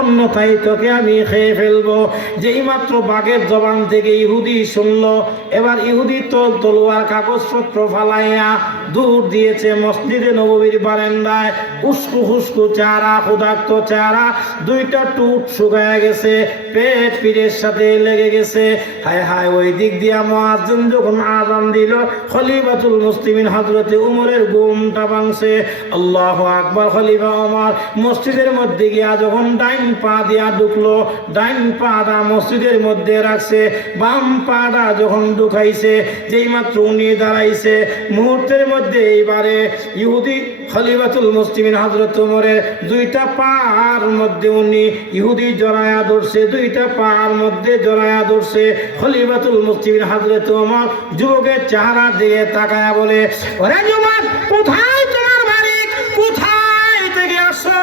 অন্যথায় তোকে আমি খেয়ে ফেলবো। যেই মাত্র বাঘের জবান থেকে ইহুদি শুনলো, এবার ইহুদি তলোয়ার কাগজপত্র ফালাইয়া দূর দিয়েছে মসজিদে নববীর বারান্দায়। উস্কু হুস্কু চেহারা, ক্ষুধার্ত চেহারা, 2টা টুট শুকায় গেছে, পেট পিঠের সাথে লেগে গেছে। হায় হায়, ওই দিক দিয়া মুয়াজ্জিন যখন আযান দিল, খলিফাতুল মুসলিমিন হযরতে উমরের ঘুমটা ভাঙছে। আল্লাহু আকবার। খলিফা ওমর মসজিদের মধ্যে গিয়া যখন ডাইন পা দিয়া ঢুকলো, ডাইন পাটা মসজিদের মধ্যে রাখছে, বাম পাটা যখন ঢুকাইছে, যেই মাত্র উনি দাঁড়াইছে, মুহূর্তের মধ্যে এইবারে ইহুদি খলিফাতুল মুসলিমিন হযরত উমরের 2টা পার মধ্যে উনি ইহুদি জড়ায়া ধরছে, 2টা পার মধ্যে জড়ায়া ধরছে। খলিফাতুল মুসলিমিন হযরত উমর যুবকের চেহারা দিয়ে তাকায়া বলে, ওরে যুবক, কোথায় তোমার বাড়ি? কোথায় থেকে আসো?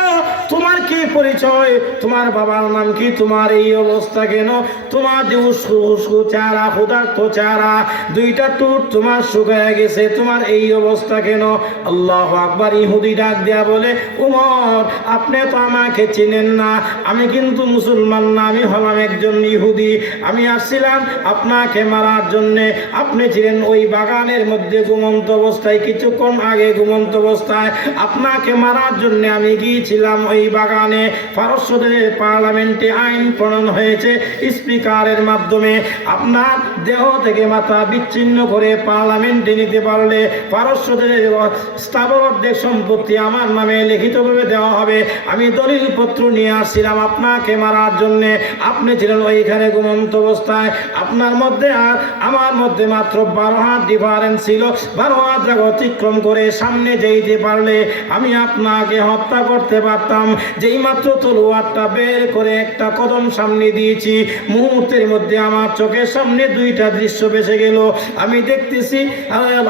তোমার কি পরিচয়? তোমার বাবার নাম কি? তোমার এই অবস্থা কেন? তোমার যে উস্কু উস্কু চেহারা, ক্ষুধার্ত চেহারা, 2টা টুট তোমার শুকায় গেছে, তোমার এই অবস্থা কেন? আল্লাহু আকবার। ইহুদি ডাক দেয়া বলে, উমর, আপনি তো আমাকে চিনেন না, আমি কিন্তু মুসলমান না, আমি হলাম একজন ইহুদি। আমি আসছিলাম আপনাকে মারার জন্যে। আপনি ছিলেন ওই বাগানের মধ্যে ঘুমন্ত অবস্থায়, কিছুক্ষণ আগে ঘুমন্ত অবস্থায় আপনাকে মারার জন্য আমি গিয়েছিলাম ওই বাগানে। পারস্যদের পার্লামেন্টে আইন প্রণয়ন হয়েছে স্পিকারের মাধ্যমে, আপনার দেহ থেকে মাথা বিচ্ছিন্ন করে পার্লামেন্টে নিতে পারলে পারস্যদের স্থাবর অর্ধেক সম্পত্তি আমার নামে লিখিতভাবে দেওয়া হবে। আমি দলিল পত্র নিয়ে আসছিলাম আপনাকে মারার জন্য। আপনি ছিলেন ওইখানে ঘুমন্ত অবস্থায়। আপনার মধ্যে আর আমার মধ্যে মাত্র 12 হাত ডিফারেন্স ছিল। 12 হাত জায়গা অতিক্রম করে সামনে যেতে পারলে আমি আপনাকে হত্যা করতে পারতাম। যেই মাত্র তলোয়ারটা বের করে একটা কদম সামনে দিয়েছি, মুহূর্তের মধ্যে আমার চোখের সামনে দুইটা দৃশ্য ভেসে গেল। আমি দেখতেছি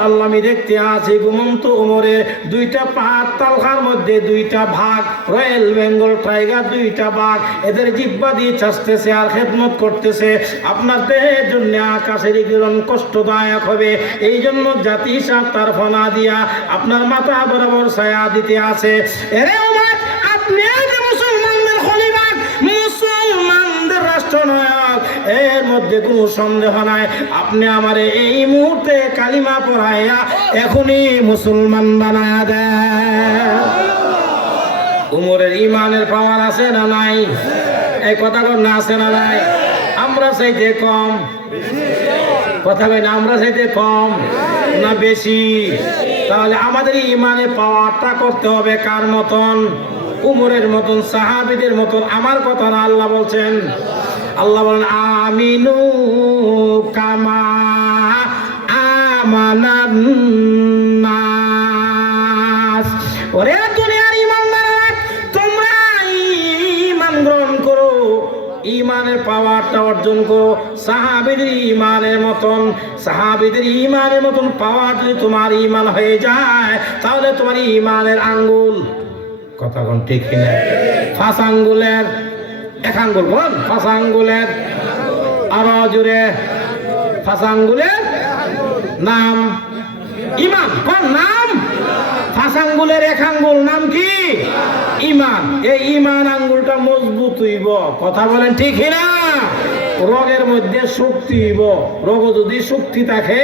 আল্লাহ, আমি দেখতে আছি ঘুমন্ত ওমরের দুইটা পা, তালখার মধ্যে দুইটা ভাগ, রয়্যাল বেঙ্গল টাইগার দুইটা বাঘ, এদের জিহ্বা দিয়ে চাষতেছে আর খেদমত করতেছে। আপনার দেহের জন্য আকাশের কিরণ কষ্টদায়ক হবে, এই জন্য জাতি হিসাব তার ফনা দিয়া আপনার মাথা বরাবর ছায়া দিতে আছে। এরে ওমর, আপনি যে মুসলমানদের খলিফা, মুসলমানদের রাষ্ট্রনায়ক, এর মধ্যে কোনো সন্দেহ নাই। আপনি আমারে এই মুহূর্তে কালিমা পড়াইয়া এখনই মুসলমান বানায়া দেন। উমরের ইমানের পাওয়ার আছে না নাই? এই কথা না আছে না নাই? আমরা চাইতে কম কথা কই না, আমরা চাইতে কম না বেশি? তাহলে আমাদের ইমানের পাওয়ারটা করতে হবে কার মতন? উমরের মতন, সাহাবীদের মতন। আমার কথা না, আল্লাহ বলছেন, আল্লাহ বলেন আমিনু কামা আমানান নাস। ওরে দুনিয়ার ইমানদাররা, তোমরা ঈমান গ্রহণ করো, ঈমানের পাওয়ারটা অর্জন করো সাহাবীদের ঈমানের মতন। সাহাবীদের ঈমানের মতন পাওয়ার যদি তোমার ঈমান হয়ে যায়, তাহলে তোমার ঈমানের আঙ্গুল, কথা কোন ঠিক কিনা, 5 আঙ্গুলের 1 আঙ্গুল, বল 5 আঙ্গুলের, আরো জোরে, 5 আঙ্গুলের নাম ঈমান। কোন নাম? 5 আঙ্গুলের 1 আঙ্গুল নাম কি? ঈমান। এই ঈমান আঙ্গুলটা মজবুত হইব, কথা বলেন ঠিক না? রোগের মধ্যে শক্তি হইব। রোগ যদি শক্তি থাকে,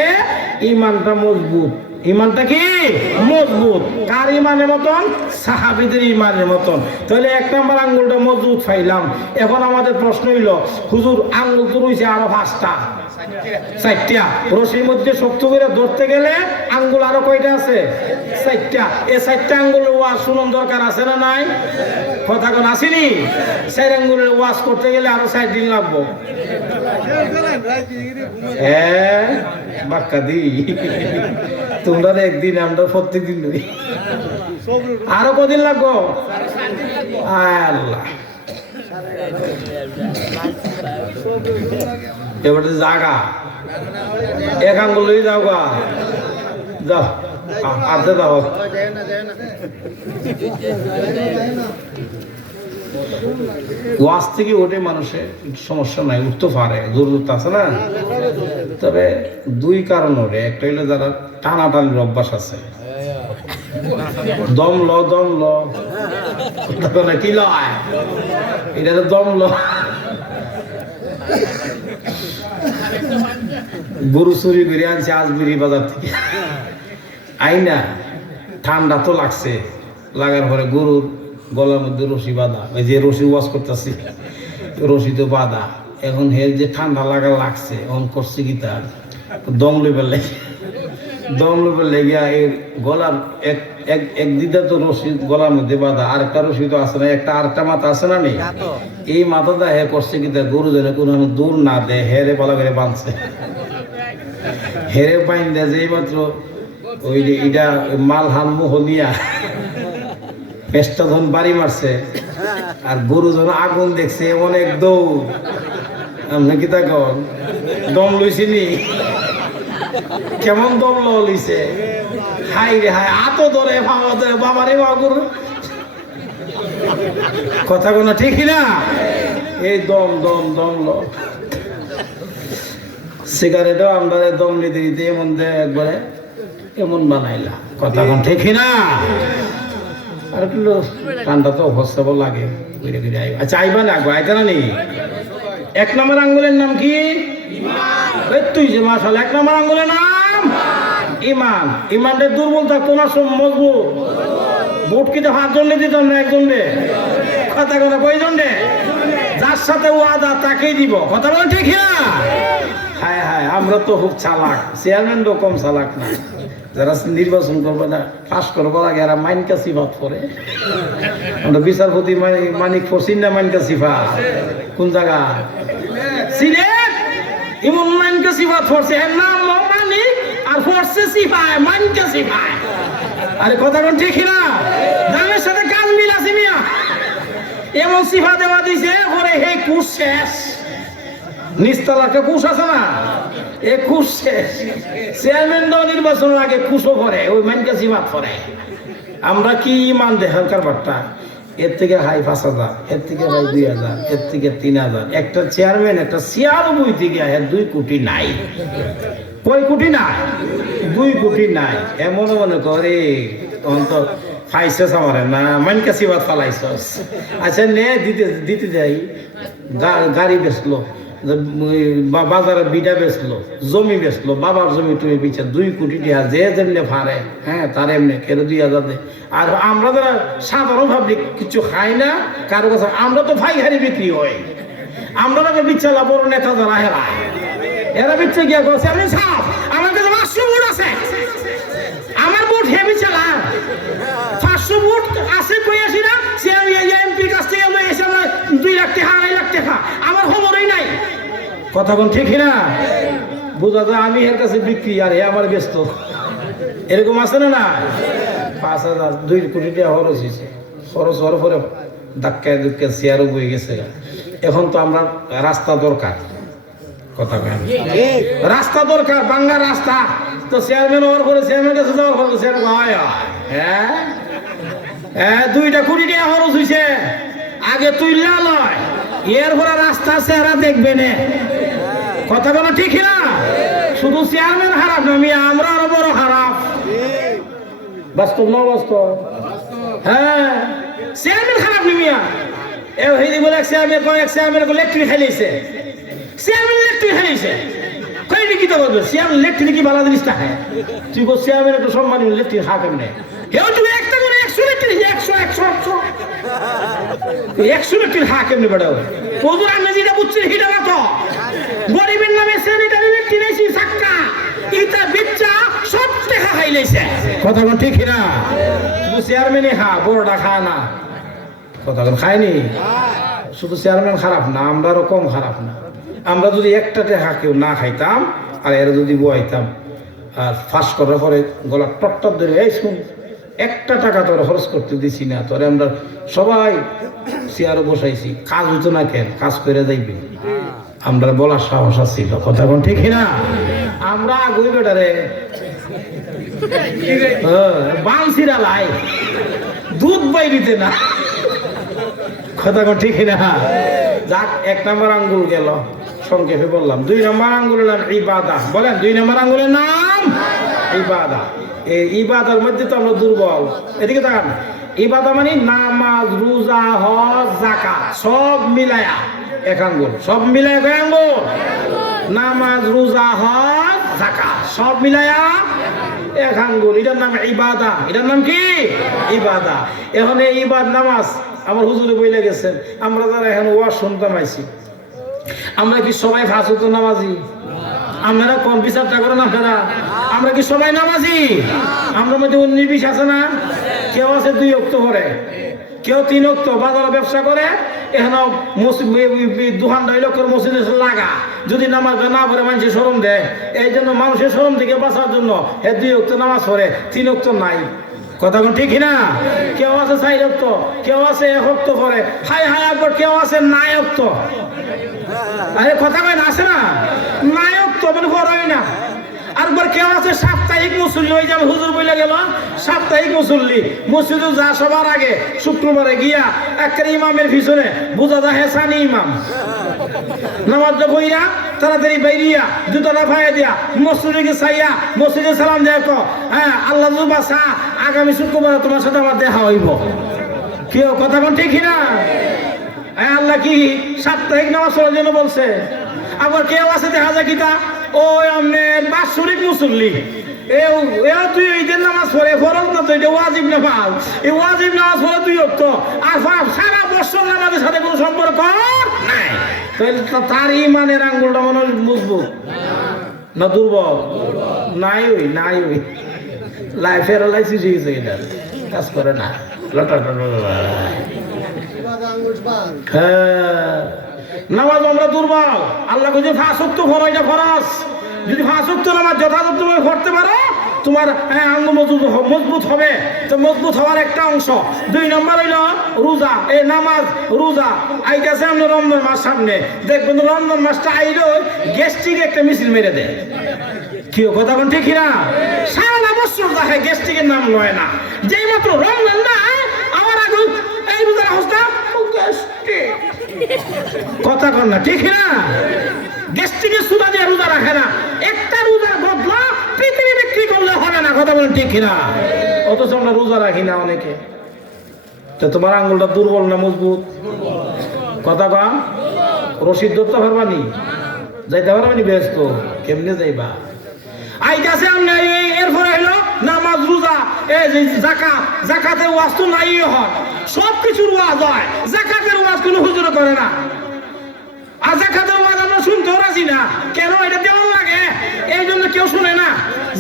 ঈমানটা মজবুত। ঈমানটা কি মজবুত? কার ঈমানের মতন? সাহাবীদের ঈমানের মতন। তাহলে 1 নম্বর আঙ্গুলটা মজবুত পাইলাম। এখন আমাদের প্রশ্ন হইল, হুজুর আঙ্গুল তো রয়েছে আরো 5টা, 4টা। রশির মধ্যে শক্ত করে ধরতে গেলে আঙ্গুল আরো কয়টা আছে? 4টা। এই 4টা আঙ্গুলের ওয়াজ শুনুন দরকার আছে না নাই? কথা কোন আসেনি? 4 আঙ্গুলের ওয়াজ করতে গেলে আরো 4 দিন লাগবো। বাক্কা দি তোমরা একদিন, আমরা প্রত্যেকদিন ধরি। আরো কদিন লাগবো? আল্লাহ, এবারে জাগা 1 আঙ্গুল যাও গা, যাও আর্ধে যাও। ওয়াজ থেকে ওঠে মানুষের সমস্যা নাই, উঠতে পারে, জরুরত আছে না। তবে 2 কারণ ওঠে। একটা হইলে যারা টানাটানির অভ্যাস আছে, দম ল কি লয়, এটা তো দম ল। গরু চুরি করে আনছে আজমিরি বাজার থেকে, আইনা ঠান্ডা তো লাগছে, লাগার পরে গরুর গলার মধ্যে রশি বাঁধা, ওই যে রশি ওয়াশ করতেছি, রশি তো বাঁধা। এখন হের যে ঠান্ডা লাগছে, এখন করছে কি তার দম লইবার লেগে এর গলার এক দিদা তো রশি গলার মধ্যে বাঁধা, আরেকটা রশি তো আছে না, আরেকটা মাথা আছে না নেই? এই মাথাটা হে করছে কি তার গরু যেন কোনো দূর না দেয়, হেরে পালা করে বাঁধছে। হেরে পাইন দেয় যে মাত্র ওই যে এটা মাল হানমু হলিয়া পেস্টা ধন বাড়ি মারছে, আর গরু যখন আগুন দেখছে অনেক দৌড়। আপনি কি তা কন দম লইছিনি? কেমন দম লইছে? হাই রে হাই, আতো ধরে ভাবা ধরে, বাবারে বাবুর কথা কোনো ঠিক না? এই দম দম দম ল সিগারেটও আমরা দম নিতে নিতে এমন একবারে এমন বানাইলা, কথা কোন ঠিক না? আর ঠান্ডা তো অবস্থা লাগে। আচ্ছা আইবা না, আইতা না নি? 1 নম্বর আঙ্গুলের নাম কি? তুই যে মাশাল, 1 নম্বর আঙ্গুলের নাম ঈমান। ঈমানটা দুর্বল থাকতো না, সব মজবুত। ভোট কিন্তু 5 জন দিতাম না, 1 জন রে। কথা কথা কয়জন রে? যার সাথে ওয়াদা তাকেই দিব, কথা বলেন ঠিক না? হায় হায়, আমরা তো খুব চালাক, চেয়ারম্যানও কম চালাক না। যারা নির্বাচন করবে না, পাশ করবার আগে এরা মাইনকা সিফাত করে। আমরা বিচারপতি মানিক ফসিন না মাইনকা সিফা কোন জায়গা সিলেট ইমন মাইনকা সিফাত ফরছে, এর নাম মানিক আর ফরছে সিফায় মাইনকা সিফায়। আরে কথা কোন ঠিক না? দামের সাথে কাজ মিল আছে মিয়া। এমন সিফা দেওয়া দিছে পরে হে কুশ শেষ, নিস্তালাকে কুশ আছে না, এ কুশ শেষ। চেয়ারম্যান নির্বাচনের আগে কুশও করে, ওই মাইনকা সিফাত করে। আমরা কি ইমান দেখার কারবারটা? এর থেকে হাই 5,000, এর থেকে হাই 2,000, এর থেকে 3,000। একটা চেয়ারম্যান একটা চেয়ার বই থেকে 2 কোটি নাই। কয় কোটি নাই? 2 কোটি নাই। এমন মনে করে তখন তো খাইছস আমারে না, মাইনকা সিফাত ফালাইছস। আচ্ছা নে দিতে দিতে যাই, গাড়ি বেচলো, বাজারে বিটা বেচলো, জমি বেচলো, বাবার জমি টুমি পিছা 2 কোটি টাকা যে যেমনি ফারে, হ্যাঁ তার এমনি কেন 2,000 দেয়। আর আমরা যারা সাধারণ পাবলিক কিছু খাই না কারো কাছে, আমরা তো পাইকারি বিক্রি হয়। আমরা বিচ্ছালা বড় নেতা যারা হেরা, এরা বিচ্ছে গিয়া করছে আমি সাপ, আমার কাছে 500 ভোট আছে, আমার ভোট হে বিচ্ছালা 500 ভোট আছে কই আসি না, সে এমপি কাছ থেকে এসে আমরা 2 লাখ টাকা 2.5 লাখ টাকা, আমার খবরই নাই। কথা কোন ঠিক না? বোঝা যায় আমি এর কাছে বিক্রি আর হে আমার ব্যস্ত। এরকম আছে না? না 5,000 2 কোটি টাকা খরচ হয়েছে। খরচ হওয়ার পরে ধাক্কায় ধুক্কায় চেয়ারও বয়ে গেছে। এখন তো আমরা রাস্তা দরকার, কথা কেন রাস্তা দরকার, বাংলা রাস্তা। তো চেয়ারম্যান হওয়ার পরে চেয়ারম্যান কাছে যাওয়ার পরে চেয়ারম্যান হয় হ্যাঁ হ্যাঁ 2 কোটি টাকা খরচ হয়েছে। আগে তুইলা লয়, এর পরে রাস্তা চেহারা দেখবে না। কথা বলা ঠিক না? শুধু চেয়ারম্যান খারাপ না, আমরা আরো বড় খারাপ। বাস্তব না বাস্তব? হ্যাঁ চেয়ারম্যান খারাপ নি মিয়া। এই বলে চেয়ারম্যান কয়েক চেয়ারম্যান ইলেকট্রিক খাইছে, চেয়ারম্যান ইলেকট্রিক খাইছে কই কি তো বলবে চেয়ারম্যান ইলেকট্রিক কি বালা জিনিসটা খায়? তুই বল চেয়ারম্যান একটু সম্মান ইলেকট্রিক খা কেমনে? হেও তুমি একটা করে 100 ইলেকট্রিক 100 ইলেকট্রিক খা কেমনে বেড়াও? ওজুর আমি যেটা বুঝছি হিটা না তো গরিবের নামে সেনিটারি ইলেকট্রিক নেছি সাক্কা ইটা বিচ্চা সব টাকা খাইলেছে। কথা কোন ঠিক না? শুধু চেয়ারম্যানই খা, বড়টা খায় না। কথা কোন খায়নি? শুধু চেয়ারম্যান খারাপ না, আমরাও কম খারাপ না। আমরা যদি একটা টাকা কেউ না খাইতাম আর এরা যদি বইতাম আর ফাঁস করার পরে গলা টপ ধরে এই শুন 1 টাকা তোরা খরচ করতে দিছি না, তোরে আমরা সবাই চেয়ারও বসাইছি, কাজ হতো না কেন, কাজ করে যাইবে। আমরা বলার সাহস ছিল। কথা কোন ঠিক না? আমরা আগুই বেটারে বাংসিরা লাই দুধ বাইরিতে না। কথা কোন ঠিক না? যাক 1 নম্বর আঙ্গুল গেল, সংক্ষেপে বললাম। 2 নম্বর আঙ্গুলের নাম ইবাদা। বলেন 2 নম্বর আঙ্গুলের নাম ইবাদা। এই ইবাদার মধ্যে তো আমরা দুর্বল। এদিকে তাকান, ইবাদা মানে নামাজ, রোজা, হজ, যাকাত সব মিলায়া 1 আঙ্গুল। সব মিলায়া কয় আঙ্গুল? নামাজ, রোজা, হজ, যাকাত সব মিলায়া 1 আঙ্গুল। এটার নাম ইবাদা। এটার নাম কি? ইবাদা। এখন এই ইবাদ নামাজ আমার হুজুরে বইলে গেছেন। আমরা যারা এখন ওয়াজ শুনতাম আইছি, আমরা কি সবাই 5 ওয়াক্ত নামাজি? আপনারা কোন বিচারটা করেন আপনারা? আমরা কি সবাই নামাজি? আমরা মধ্যে 19-20 আছে না? কেউ আছে 2 ওয়াক্ত করে, কেউ 3 ওয়াক্ত। বাজারে ব্যবসা করে, এখন দোকানটা লোকের মসজিদে লাগা, যদি নামাজ না পড়ে মানুষের শরম দেয়। এই জন্য মানুষের শরম থেকে বাঁচার জন্য 2 ওয়াক্ত নামাজ পড়ে, 3 ওয়াক্ত নাই। কথা কোন ঠিক না? কেউ আছে 4 ওয়াক্ত, কেউ আছে 1 ওয়াক্ত করে, হাই হাই একবার কেউ আছে 9 ওয়াক্ত। আরে কথা কয় না, আছে না? 9 ওয়াক্ত মানে পড়াই না। আরবার কেউ আছে সাপ্তাহিক মুসল্লি। ওই যে হুজুর বইলা গেল সাপ্তাহিক মুসল্লি, মসজিদে যা সবার আগে শুক্রবারে গিয়া একটা ইমামের পিছনে বুঝা যায় হেসানি ইমাম। নামাজটা বইরা তাড়াতাড়ি বাইরিয়া জুতোটা ফাইয়া দিয়া মসজিদে চাইয়া মসজিদে সালাম দেয় তো, হ্যাঁ আল্লাহ বাসা আগামী শুক্রবারে তোমার সাথে আমার দেখা হইব। কেউ কথা কোন ঠিক না? হ্যাঁ আল্লাহ কি সাপ্তাহিক নামাজ পড়ার জন্য বলছে? আবার কেউ আছে দেখা যায় কিতা ওই আপনার বাৎসরিক মুসল্লি, তুই ঈদের নামাজ পড়ে ফরজ না তো, এটা ওয়াজিব নামাজ। এই ওয়াজিব নামাজ পড়ে 2 ওয়াক্ত আর সারা বছর নামাজের সাথে কোনো সম্পর্ক নাই। তার ইমানের আঙ্গুলটা মনে হয় মজবুত। না দুর্বল? নাই ওই লাইফের লাইসিস হয়েছে, এটা কাজ করে না। হ্যাঁ, নামাজ আমরা দুর্বল। আল্লাহ যে ফাঁস ওয়াক্ত পড়ো, এটা ফরজ। যদি ফাঁস ওয়াক্ত নামাজ যথাযথভাবে পড়তে পারো, তোমার আঙ্গ মজবুত হবে। তো মজবুত হওয়ার একটা অংশ। 2 নম্বর হইল রোজা। এই নামাজ রোজা আইতেছে আমরা রমজান মাস সামনে, দেখবেন রমজান মাসটা আইলো গ্যাস্ট্রিক একটা মিছিল মেরে দেয়। কি কথা কোন ঠিক না? সারা বছর দেখে গ্যাস্ট্রিকের নাম লয় না, যেই মাত্র রমজান না আমার আগে এই রোজার অবস্থা গ্যাস্ট্রিক। কথা কন না ঠিক না? গ্যাস্ট্রিকের সুদা দিয়ে রোজা রাখে না। একটা রোজার বদলা পৃথিবী বিক্রি করলে হবে না। কথা বলেন ঠিক না? অথচ আমরা রোজা রাখি না অনেকে। তো তোমার আঙ্গুলটা দুর্বল না মজবুত? কথা কম। রশিদ ধরতে পারবানি? যাইতে পারবানি? ব্যস্ত কেমনে যাইবা? আইতাছে আমরা এরপরে হইলো নামাজ রোজা, এই যে যাকাত। যাকাতের ওয়াজ তো নাই হয়, সব কিছুর ওয়াজ হয়, যাকাতের ওয়াজ কোনো হুজুরে করে না। আর যাকাতের ওয়াজ আমরা শুনতেও রাজি না। কেন? এটা দেওয়া লাগে, এই জন্য কেউ শুনে না।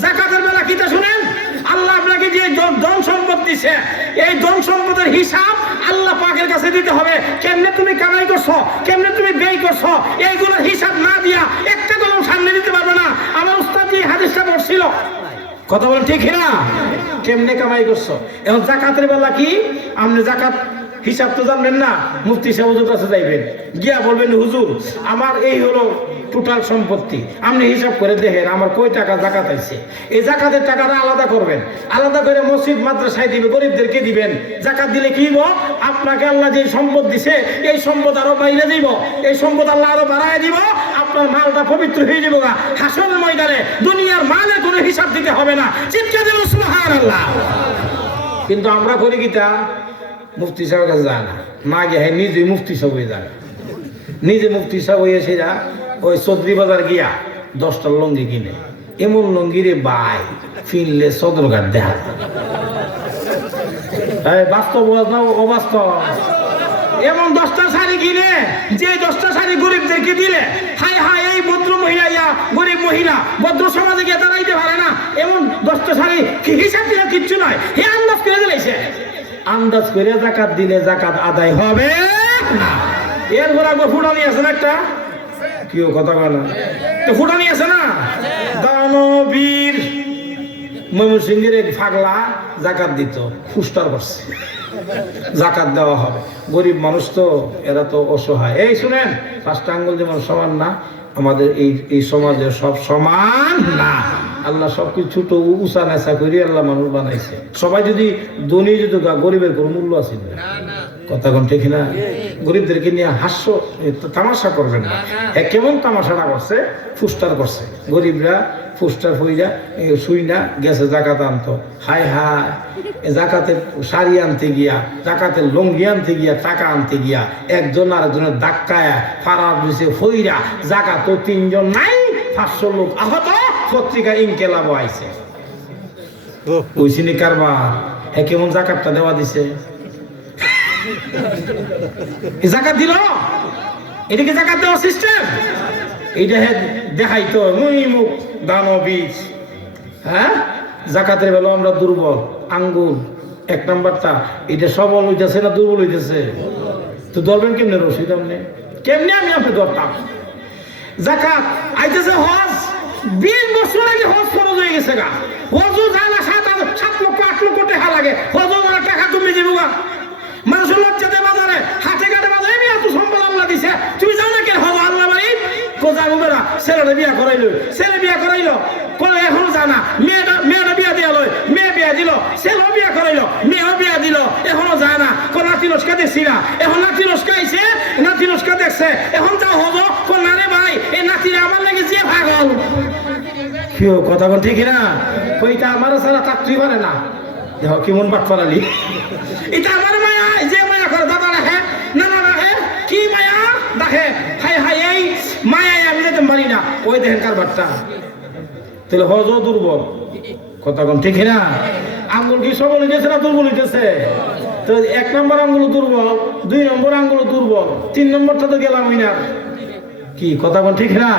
যাকাতের বেলা কিটা শুনেন? আল্লাহ আপনাকে যে ধন সম্পদ দিছে, এই ধন সম্পদের হিসাব আল্লাহ পাকের কাছে দিতে হবে। কেমনে তুমি কামাই করছো, কেমনে তুমি ব্যয় করছো, এইগুলোর হিসাব না দিয়া একটা কলম সামনে দিতে পারবে না। আমার উস্তাদ যে হাদিসটা পড়ছিল, কথা বলেন ঠিক না? কেমনে কামাই করছো। এখন যাকাতের বেলা কি আপনি যাকাত হিসাব তো জানবেন না, মুফতি সাহেব হুজুর কাছে যাইবেন, গিয়া বলবেন হুজুর আমার এই হলো টোটাল সম্পত্তি, আপনি হিসাব করে দেখেন আমার কয় টাকা যাকাত আইছে। এই যাকাতের টাকাটা আলাদা করবেন, আলাদা করে মসজিদ মাদ্রাসায় দিবেন, গরিবদেরকে দিবেন। যাকাত দিলে কি হইব? আপনাকে আল্লাহ যে সম্পদ দিছে এই সম্পদ আরো বাইরে দিব, এই সম্পদ আল্লাহ আরো বাড়ায় দিব, আপনার মালটা পবিত্র হয়ে যাব। হাসরের ময়দানে দুনিয়ার মালের কোনো হিসাব দিতে হবে না। চিৎকার দিল সুবহানাল্লাহ। কিন্তু আমরা করি কিটা? মুফতি সাহেবের কাছে যায় না, না গিয়ে নিজে মুফতি সাহেব হয়ে যায়। নিজে মুফতি সাহেব হয়ে সেরা ওই চৌধুরী বাজার গিয়া 10টা লঙ্গি কিনে, এমন লঙ্গি রে বাই ফিনলে সদরঘাট দেখা। বাস্তব না অবাস্তব? এমন 10টা শাড়ি কিনে, যে 10টা শাড়ি গরিবদেরকে দিলে হায় হায় এই ভদ্র মহিলা গরিব মহিলা ভদ্র সমাজে গিয়ে দাঁড়াইতে পারে না, এমন 10টা শাড়ি হিসাব দিলে কিচ্ছু নয়, হে আন্দাজ করে দিলেছে। আন্দাজ করে যাকাত দিলে যাকাত আদায় হবে না। এরপর আগে ফুটানি আছে না একটা, কেউ কথা বলে না, তো ফুটানি আছে না। দানবীর ময়মনসিংহের এক পাগলা যাকাত দিত, ফুস্টার করছে, যাকাত দেওয়া হবে। গরিব মানুষ তো, এরা তো অসহায়। এই শুনেন, 5টা আঙ্গুল যেমন সমান না, আমাদের এই সমাজে সব সমান না। আল্লাহ সবকিছু ছোট উঁচা নেচা করি আল্লাহ মানুষ বানাইছে। সবাই যদি ধনী যদি গরিবের কোনো মূল্য আছে না। কথা কোন ঠিক না? গরিবদেরকে নিয়ে হাস্য তামাশা করবেন না। কেমন তামাশাটা করছে? ফুস্টার করছে। গরিবরা ফুস্টার হইয়া শুই না গেছে যাকাত আনতো। হায় হায়, যাকাতের শাড়ি আনতে গিয়া, যাকাতের লঙ্গি আনতে গিয়া, টাকা আনতে গিয়া একজন আরেকজনের ধাক্কায় ফারার দিছে হইরা যাকাত 3 জন নাই, 500 লোক আহত। পত্রিকা ইনকেলাব আইছে, ওই সিনি কারবার। কেমন যাকাতটা দেওয়া দিছে? যাকাত দিল, এদিকে যাকাত দেওয়ার সিস্টেম এইটা দেখাইতো মুখ দানবীর। হ্যাঁ, যাকাতের বেলা আমরা দুর্বল। আঙ্গুল 1 নাম্বারটা, এটা সবল হইতেছে না দুর্বল হইতেছে? তো ধরবেন কেমনে রশিদ? আপনি কেমনে? আমি আপনি ধরতাম। যাকাত আইতেছে হজ, 20 বছর আগে হজ ফরজ হয়ে গেছে গা। হজও যায় না, 7 লক্ষ 8 লক্ষ টাকা লাগে। হজও মানে টাকা তুমি দিব গা। মানুষের লজ্জাতে বাজারে হাটে ঘাটে বাজারে এত সম্পদ আল্লাহ দিছে, তুমি জানো না কেন হজ আল্লাহ বাড়ি কোজা গুবেরা ছেলেটা বিয়া করাইলো, ছেলে বিয়া করাইলো, কোনো এখনো জানা। মেয়েটা বিয়া দিয়া লয়, মেয়ে বিয়া দিল, ছেলেও বিয়া করাইলো, মেয়েও বিয়া দিল, এখনো যায় না। কোন নাতি নস্কা দেখছি না, এখন নাতি নস্কা আইছে, নাতি নস্কা দেখছে, এখন যাও হজ। কোন না রে ভাই, এই নাতিরা আমার লাগে যে পাগল। কেউ কথা বল ঠিক না? কইটা আমার সারা চাকরি করে না। দেখো কেমন বাট পারালি। এটা আমার মায়া, যে মায়া করে দাদা রাখে, নানা রাখে, কি মায়া দেখে। হাই হাই, এই মায়ায় আমি যেতে পারি না। ওই দেখেন কারবারটা। তাহলে হজও দুর্বল। কথা কোন ঠিক না? আঙ্গুল কি সবল হইতেছে না দুর্বল হইতেছে? তো 1 নম্বর আঙ্গুল দুর্বল, 2 নম্বর আঙ্গুল দুর্বল, 3 নম্বরটা তো গেলাম না। কি কথা কোন ঠিক না?